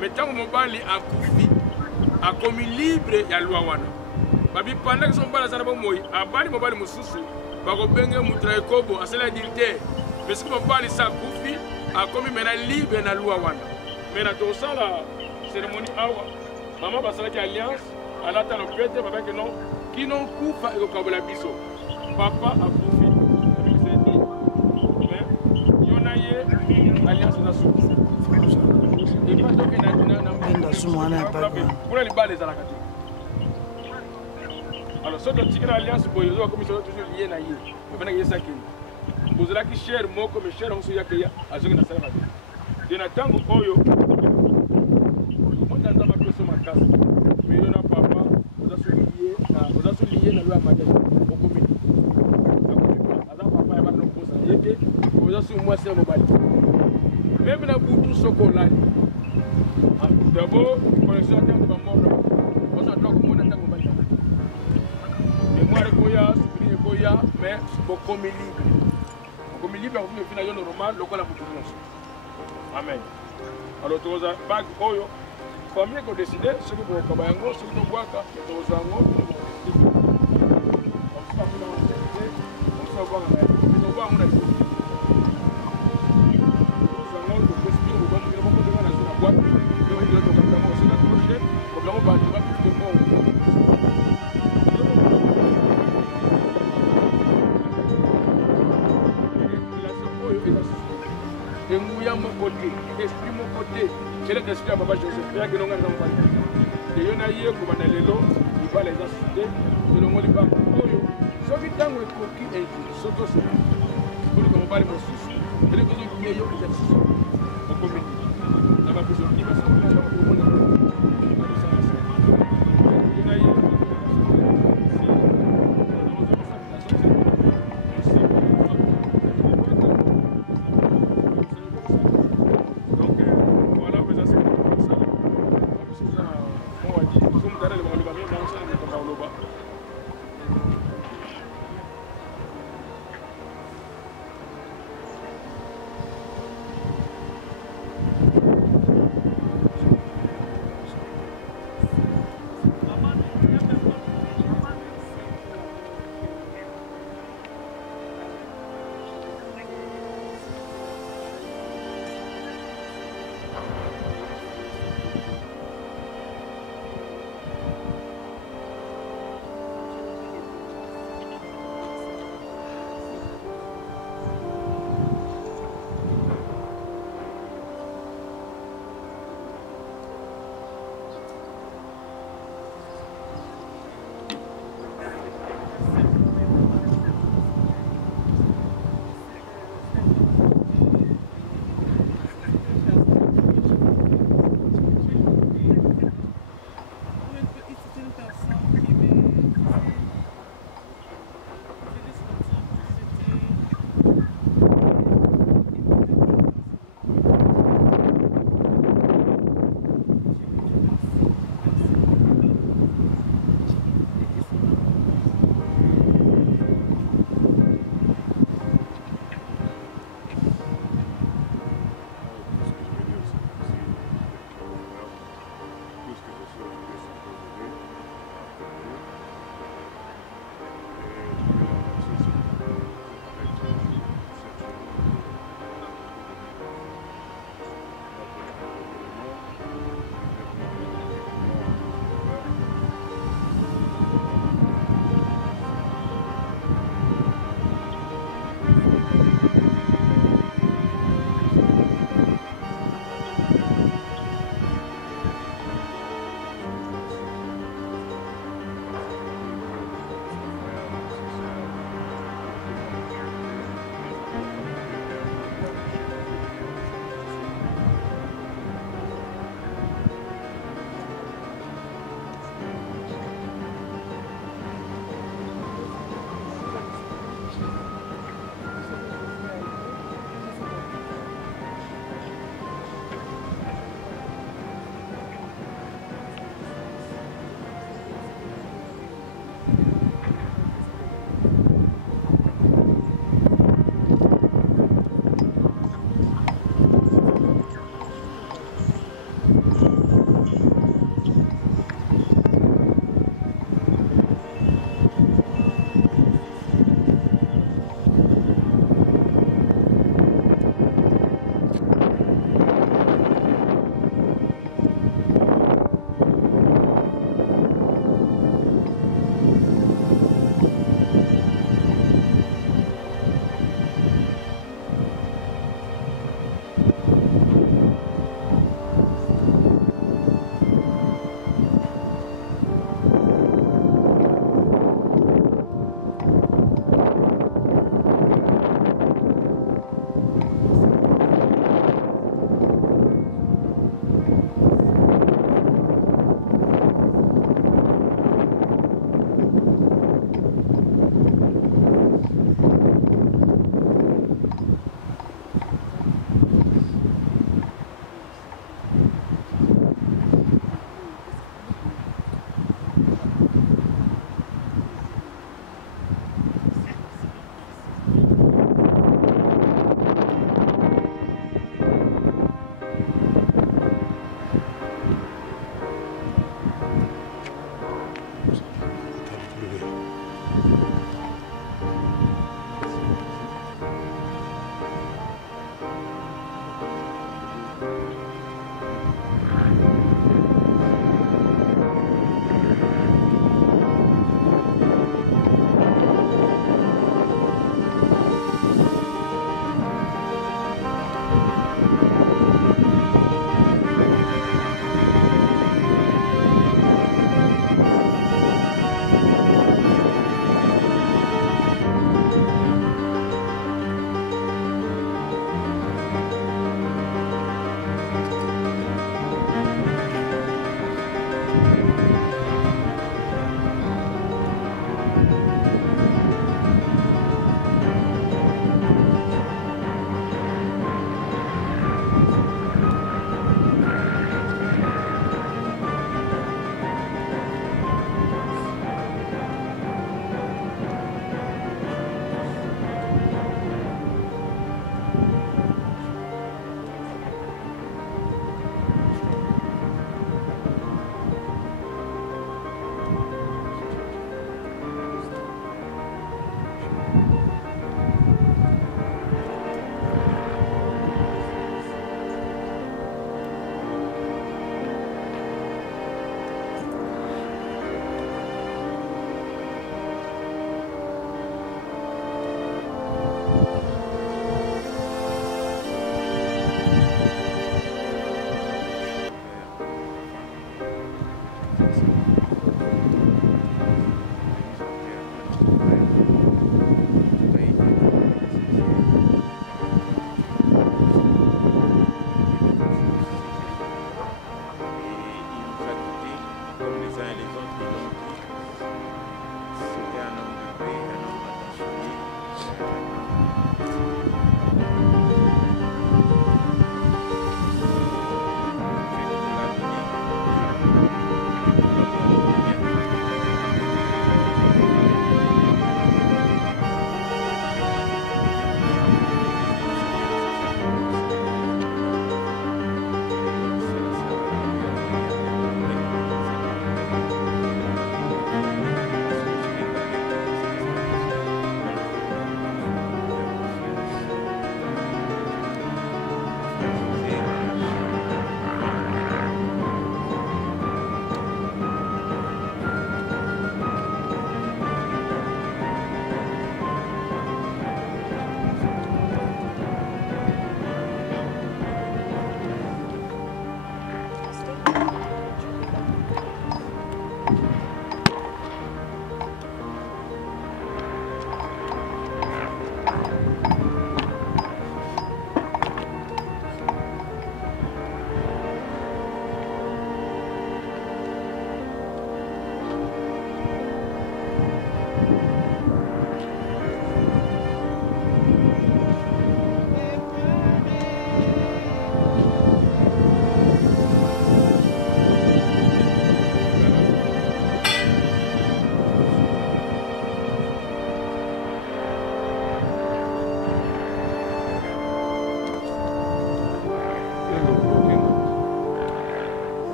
Mais tant que mobali a koufi, a commis libre ya loi wana. Babi pendant que son bala zana bomo, a bali mobali mususu. Bako benge mutra kobo asela adultère mais ce que mobali sa kufi a commis maintenant libre na loi wana mais na to sala cérémonie awa maman basala ki alliance alata no pete papa que non qui non kufa e kokabola biso papa a kufi avec ses dit mais yona ye alliance na su et pas donc na sumana pa pour les balles za la kati. Alors, ce que tu as l'alliance pour les autres, comme ils sont toujours liés à lui, mais maintenant il y a ça qui est. Vous avez qui cher, moi comme cher, on se dit qu'il y a à ce que nous savons. Il y a tant de oyo. Moi, dans ma personne, ma casse. Mais il y a papa, vous avez souligné dans le magasin, au comité. Alors, papa, il va nous poser. Vous avez souligné moi, c'est mon bali. Même dans tout ce qu'on a. D'abord, connexion à terre de ma mort. On s'en doit comme on attend mon bali. Moi, je suis mais beaucoup libre. Beaucoup libre, on fait une normal, le col à amen. Alors, tu as bag oyo. Famille qui a décidé, ce que vous avez fait, ce que vous avez fait, ce que vous avez mon côté, esprit mon côté, j'ai l'esprit à Papa Joseph, bien que nous n'avons pas de Yonaïe, comme on a les lots, il va les assister, je ne m'en dis pas. Ce qui est un coquille et ce que c'est, pour que nous parlions de soucis, et les choses qui sont exercices, au comité. Ça va plus de qui va s'en faire, tout le monde a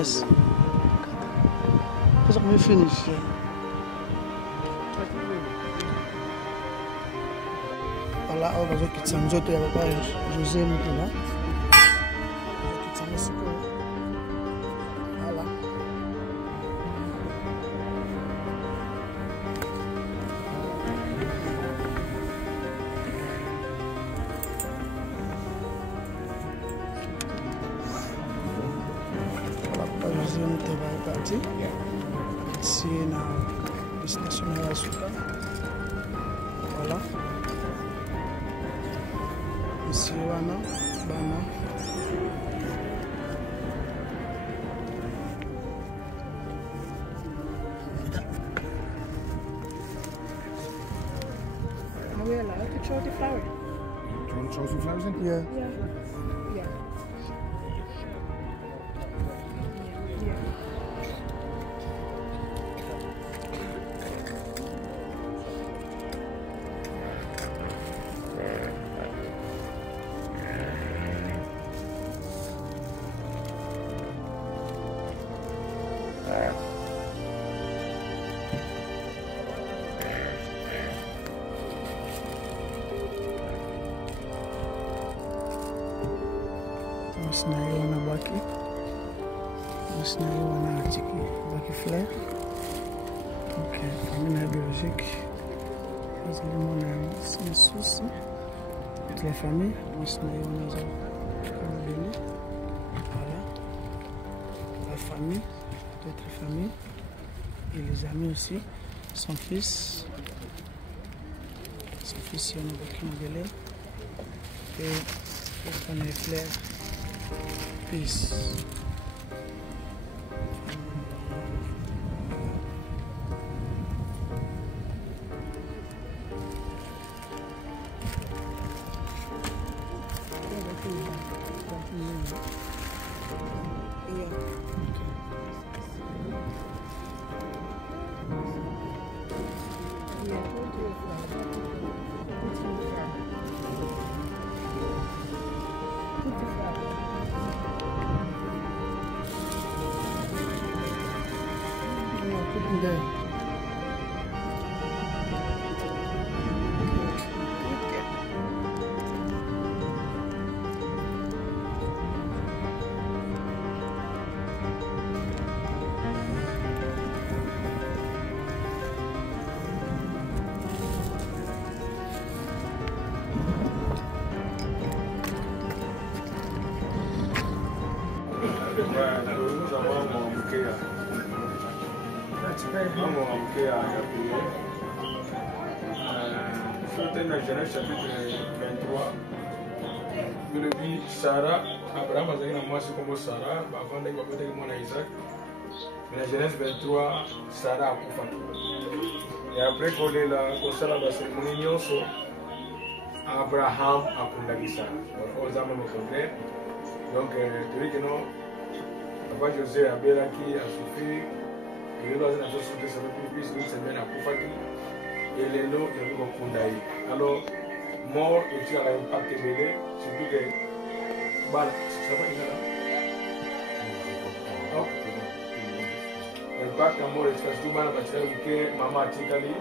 Yes. Let me finish. Voilà, on va voir qui s'en joue. Il y a pas José Mouteba. Voilà. José Mouteba est parti. Ici, on a la destination de la Soudan. Voilà. Ici, on a Bana. Are we allowed to show the flower? Do you want to show some flowers in? Yeah. Yeah. Naiona baki naiona article baki fleur ok famille na biologique les éléments sans souci toute la famille naiona za kabili voilà la famille d'autres familles et les amis aussi son fils il y en a baki mobile et on a les fleurs. Peace. Genèse chapitre 23. Le dit Sarah, Abraham a dit à moi c'est comme Sarah, avant de voir mon Isaac. Mais la Genèse 23, Sarah a coupé. Et après qu'on est là, on s'est là dans cette réunion, Abraham a coupé Sarah. Donc, on a mon contraire. Donc, tu dis que non, Papa José a bien acquis, a souffert. Il est dans une association de sa vie, une semaine à coupé. Et les lots de Kundaï. Alors, mort et tu as un impact mêlé, surtout que. Ça va déjà là? Impact à mort et tu as tout mal à partir de maman Tikali.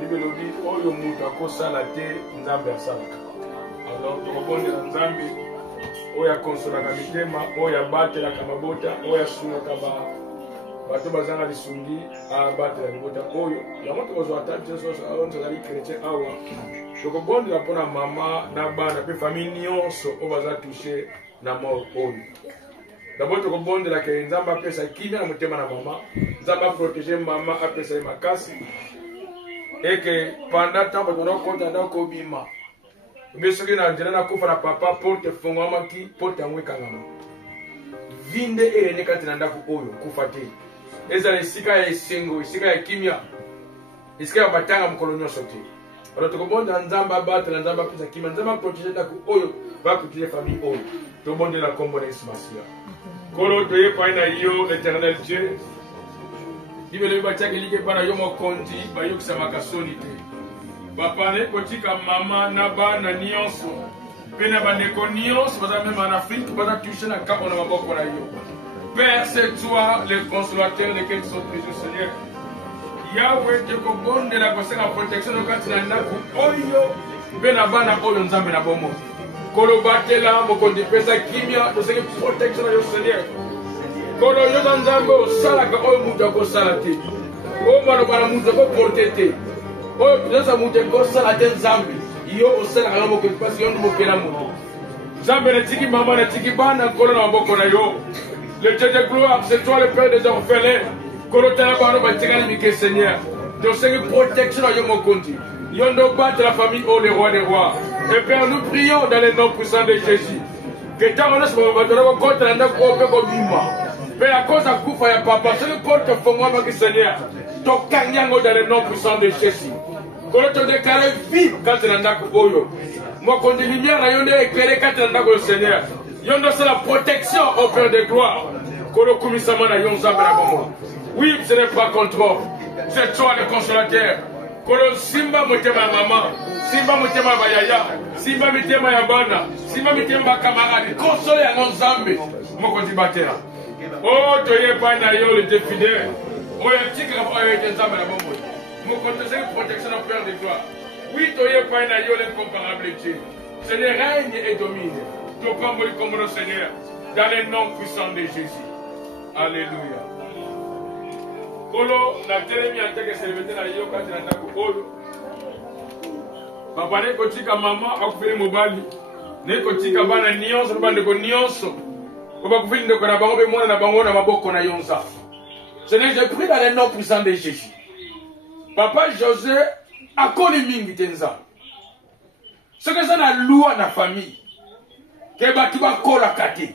Libélobi, oh yo muta ko salate, nzambe salaka. Alors, tu comprends que nzambe, oh ya consola kamitema, oh ya bate la kamabota, oh ya suna kaba. Bato bazanga lisungi abatela libota oyo yango tokozwa ata biso nyonso awa tozali chrétien awa tokobondela mpona mama na bana mpe famille nyonso oyo baza touche na mort oyo dabord tokobondelaka nzambe apesa kimia na motema na mama nzambe aprotege mama apesa ye makasi eke pendant ntango bato nakota ndako obima mbe soki na nzela nakufa na papa porte efungwamaki porte yango ekangama vinde eyene kati na ndako oyo kufa te ezala esika ya esengo esika ya kimia esika ya batanga mokolo nyonso te alors tokobondela nzambe abatela nzambe apesa kimia nzambe aprotege ndako oyo baprotege famille oyo tobondela kombo na yesu masiya kolo toyepai na yo l'éternel dieu libelebi batiaka elike epai na yo mokonzi bayokisamaka soni te papa naye kotika mama na bana nyonso mpe na bandeko nyonso baza meme en afrique baza touche na nkambo na maboko na yo Père, c'est toi le consolateur de quels sont prisonniers, Seigneur. Yahweh, te kobonde la la protection de Katina Naku, Oyo, Benabana, Oyo, Nzambe na Bomo. Kolo batela, Mokondi Pesa Kimia, de cette protection de Seigneur. Kolo Yoda Nzambe, au Salaka, Oyo Moutako Salate. O Manobana Moutako Portete. Oyo Pisa Moutako Salate Nzambe. Yo, au Salaka, Mokondi Pesa Yondo Mokela Mouto. Nzambe, ne tiki maman, ne tiki bana, Kolo na Moko na yo. Le Dieu de gloire, c'est toi le Père des orphelins. Seigneur, de cette protection à Yomokondi. Yondo bat la famille, oh le roi des rois. Et Père, nous prions dans le nom puissant de Jésus. Que tant on a ce moment, contre la neuf au peu comme Père, à cause de Koufa et Papa, c'est le porte pour moi, Seigneur. Ton kanyango dans le nom puissant de Jésus. Quand tu déclares vie, quand tu n'as pas Oyo. Moi, quand tu lumière, Yondo éclairé, quand tu n'as pas Seigneur. Yondo, c'est la protection au Père de gloire. Kolo Kumisamana Yonza Berabomo. Oui, ce n'est pas contre toi. C'est toi le consolateur. Kolo Simba Mutema Maman, Simba Mutema Bayaya, Simba Mutema Yabana, Simba Mutema Camarade, consolé à nos Zambé. Moko Batera. Oh, tu es pas naïo le défidèle. Oh, il y a un petit Zambé la bombe. Moko te une protection au Père de gloire. Oui, tu es pas naïo l'incomparable Dieu. Seigneur règne et domine. Tu peux mourir comme le Seigneur. Dans le nom puissant de Jésus. Alléluia. Kolo na telemi anteke serviteur na yo kati na ndako oyo. Papa ne kotika mama akufeli mobali. Ne kotika bana nyonso bande ko nyonso. Ko ba kufeli ndeko na bango be mona na bango na maboko na yonza. Seigneur, je prie dans le nom puissant de Jésus. Papa José akoli mingi tenza. Ce que ça na loi na famille. Ke batu ba kola kati.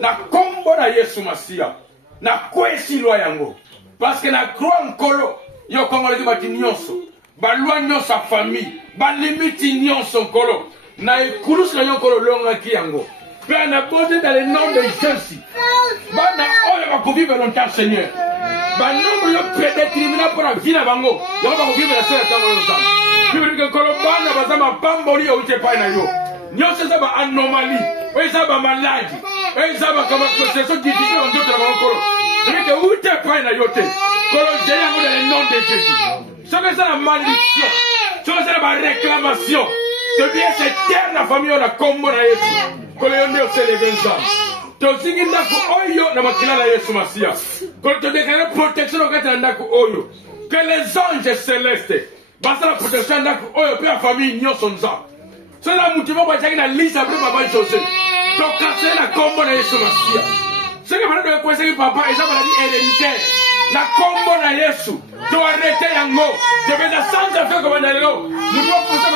Na kombo na Yesu Masia. Na kwesi loi yango. Parce que la croix en colo, il y a comme on dit, il y a sa famille, limite il y a son colo. Na écoute la colo longa qui yango. Père n'a posé dans le nom de Jésus. Bana oyo va vivre longtemps Seigneur. Ba nombre yo prédéterminé pour la vie na bango. Yo va vivre la seule temps ensemble. Bible que colo bana bazama pamboli o te pa na yo. Nyonso za ba anomalie, o za ba maladie, o za ba comme processus difficile en d'autres bango. Que où t'es pas na yote, dans le nom de Jésus. Ce que c'est la malédiction, ce que c'est la réclamation, de bien cette terre la famille on a combo na Yesu. Que le nom c'est les 20 ans. To zinginda ko oyo na makila na Yesu Masia. Que tu déclares protection au kata ndako oyo. Que les anges célestes basa la protection ndako oyo pe la famille nyonso nza. C'est la motivation pour dire que la liste après Papa José. To casser la combo na Yesu Masia. Ce que je veux dire, papa, et ça m'a dit héréditaire. La combo na Yesu. Tu vas arrêter yango. Tu vas dire sans faire comme un héros. Nous devons pousser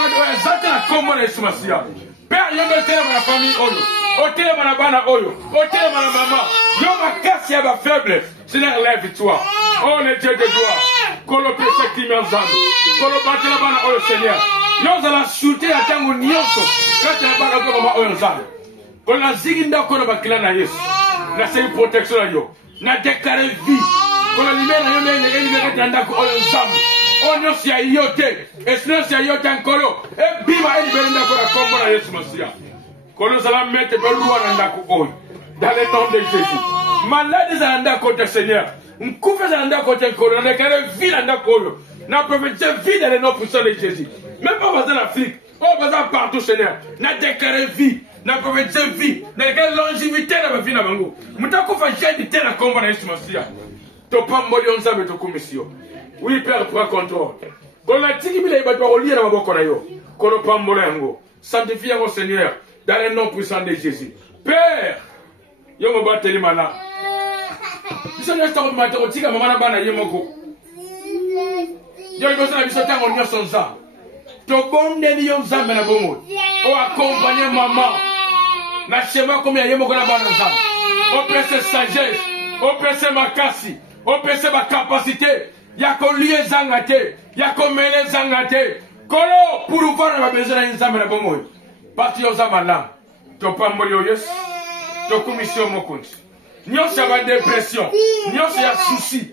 la combo na Yesu Masia. Père, il y a ma famille oyo. Otel ma bana oyo. Otel ma maman. Yo ma casse ya ba faible. Seigneur, lève-toi. Oh le Dieu de gloire. Kolo pese kimi nzambe. Kolo batela bana oyo Seigneur. Yo za la shooter à tango nyonso. Quand la bana ko mama oyo nzambe. Kolo na ziginda ko na bakila na Yesu. Na c'est une protection à yo. Na déclaré vie. Quand la lumière na yo ne libéré d'andako oyo nzambe. Onyo si ayote. Esno si ayote ankolo. E biba e libéré d'andako na kombo na Yesu Masia. Kolo zala mette pe loi na ndako oyo. Dans le nom de Jésus. Malade za ndako de Seigneur. Nkoufe za ndako te kolo. Na déclaré vie na ndako oyo. Na prophétisé vie dans le nom puissant de Jésus. Même pas dans l'Afrique. Oh, bazar partout Seigneur. Na déclaré vie. Na prophétisé vie. Na déclaré longévité na vie na bango. Mutako fa jeudi te na kombo na Yesu Masia. To pamboli onzambe to komisio. Oui, Père, prends contrôle. Quand la tiki bila ibatwa relier na maboko na yo. Kono pambola yango. Sanctifie yango Seigneur dans le nom puissant de Jésus. Père, yo mo bateli mala. Biso na sta ko matero tika mama na bana yemoko. Yo biso na biso tango nyoso nza. To bonde ni yo nzambe na bomo. O accompagner maman. Na chema comme ya yemoko na bana nzambe. O pese sagesse, o pese makasi, o pese ma capacité. Yako lié zangate, yako mele zangate. Kolo pour voir ma besoin na nzambe na bomo. Parti aux amala. To pamboli yes. To commission mokonzi. Nyonso ya dépression, nyonso ya souci.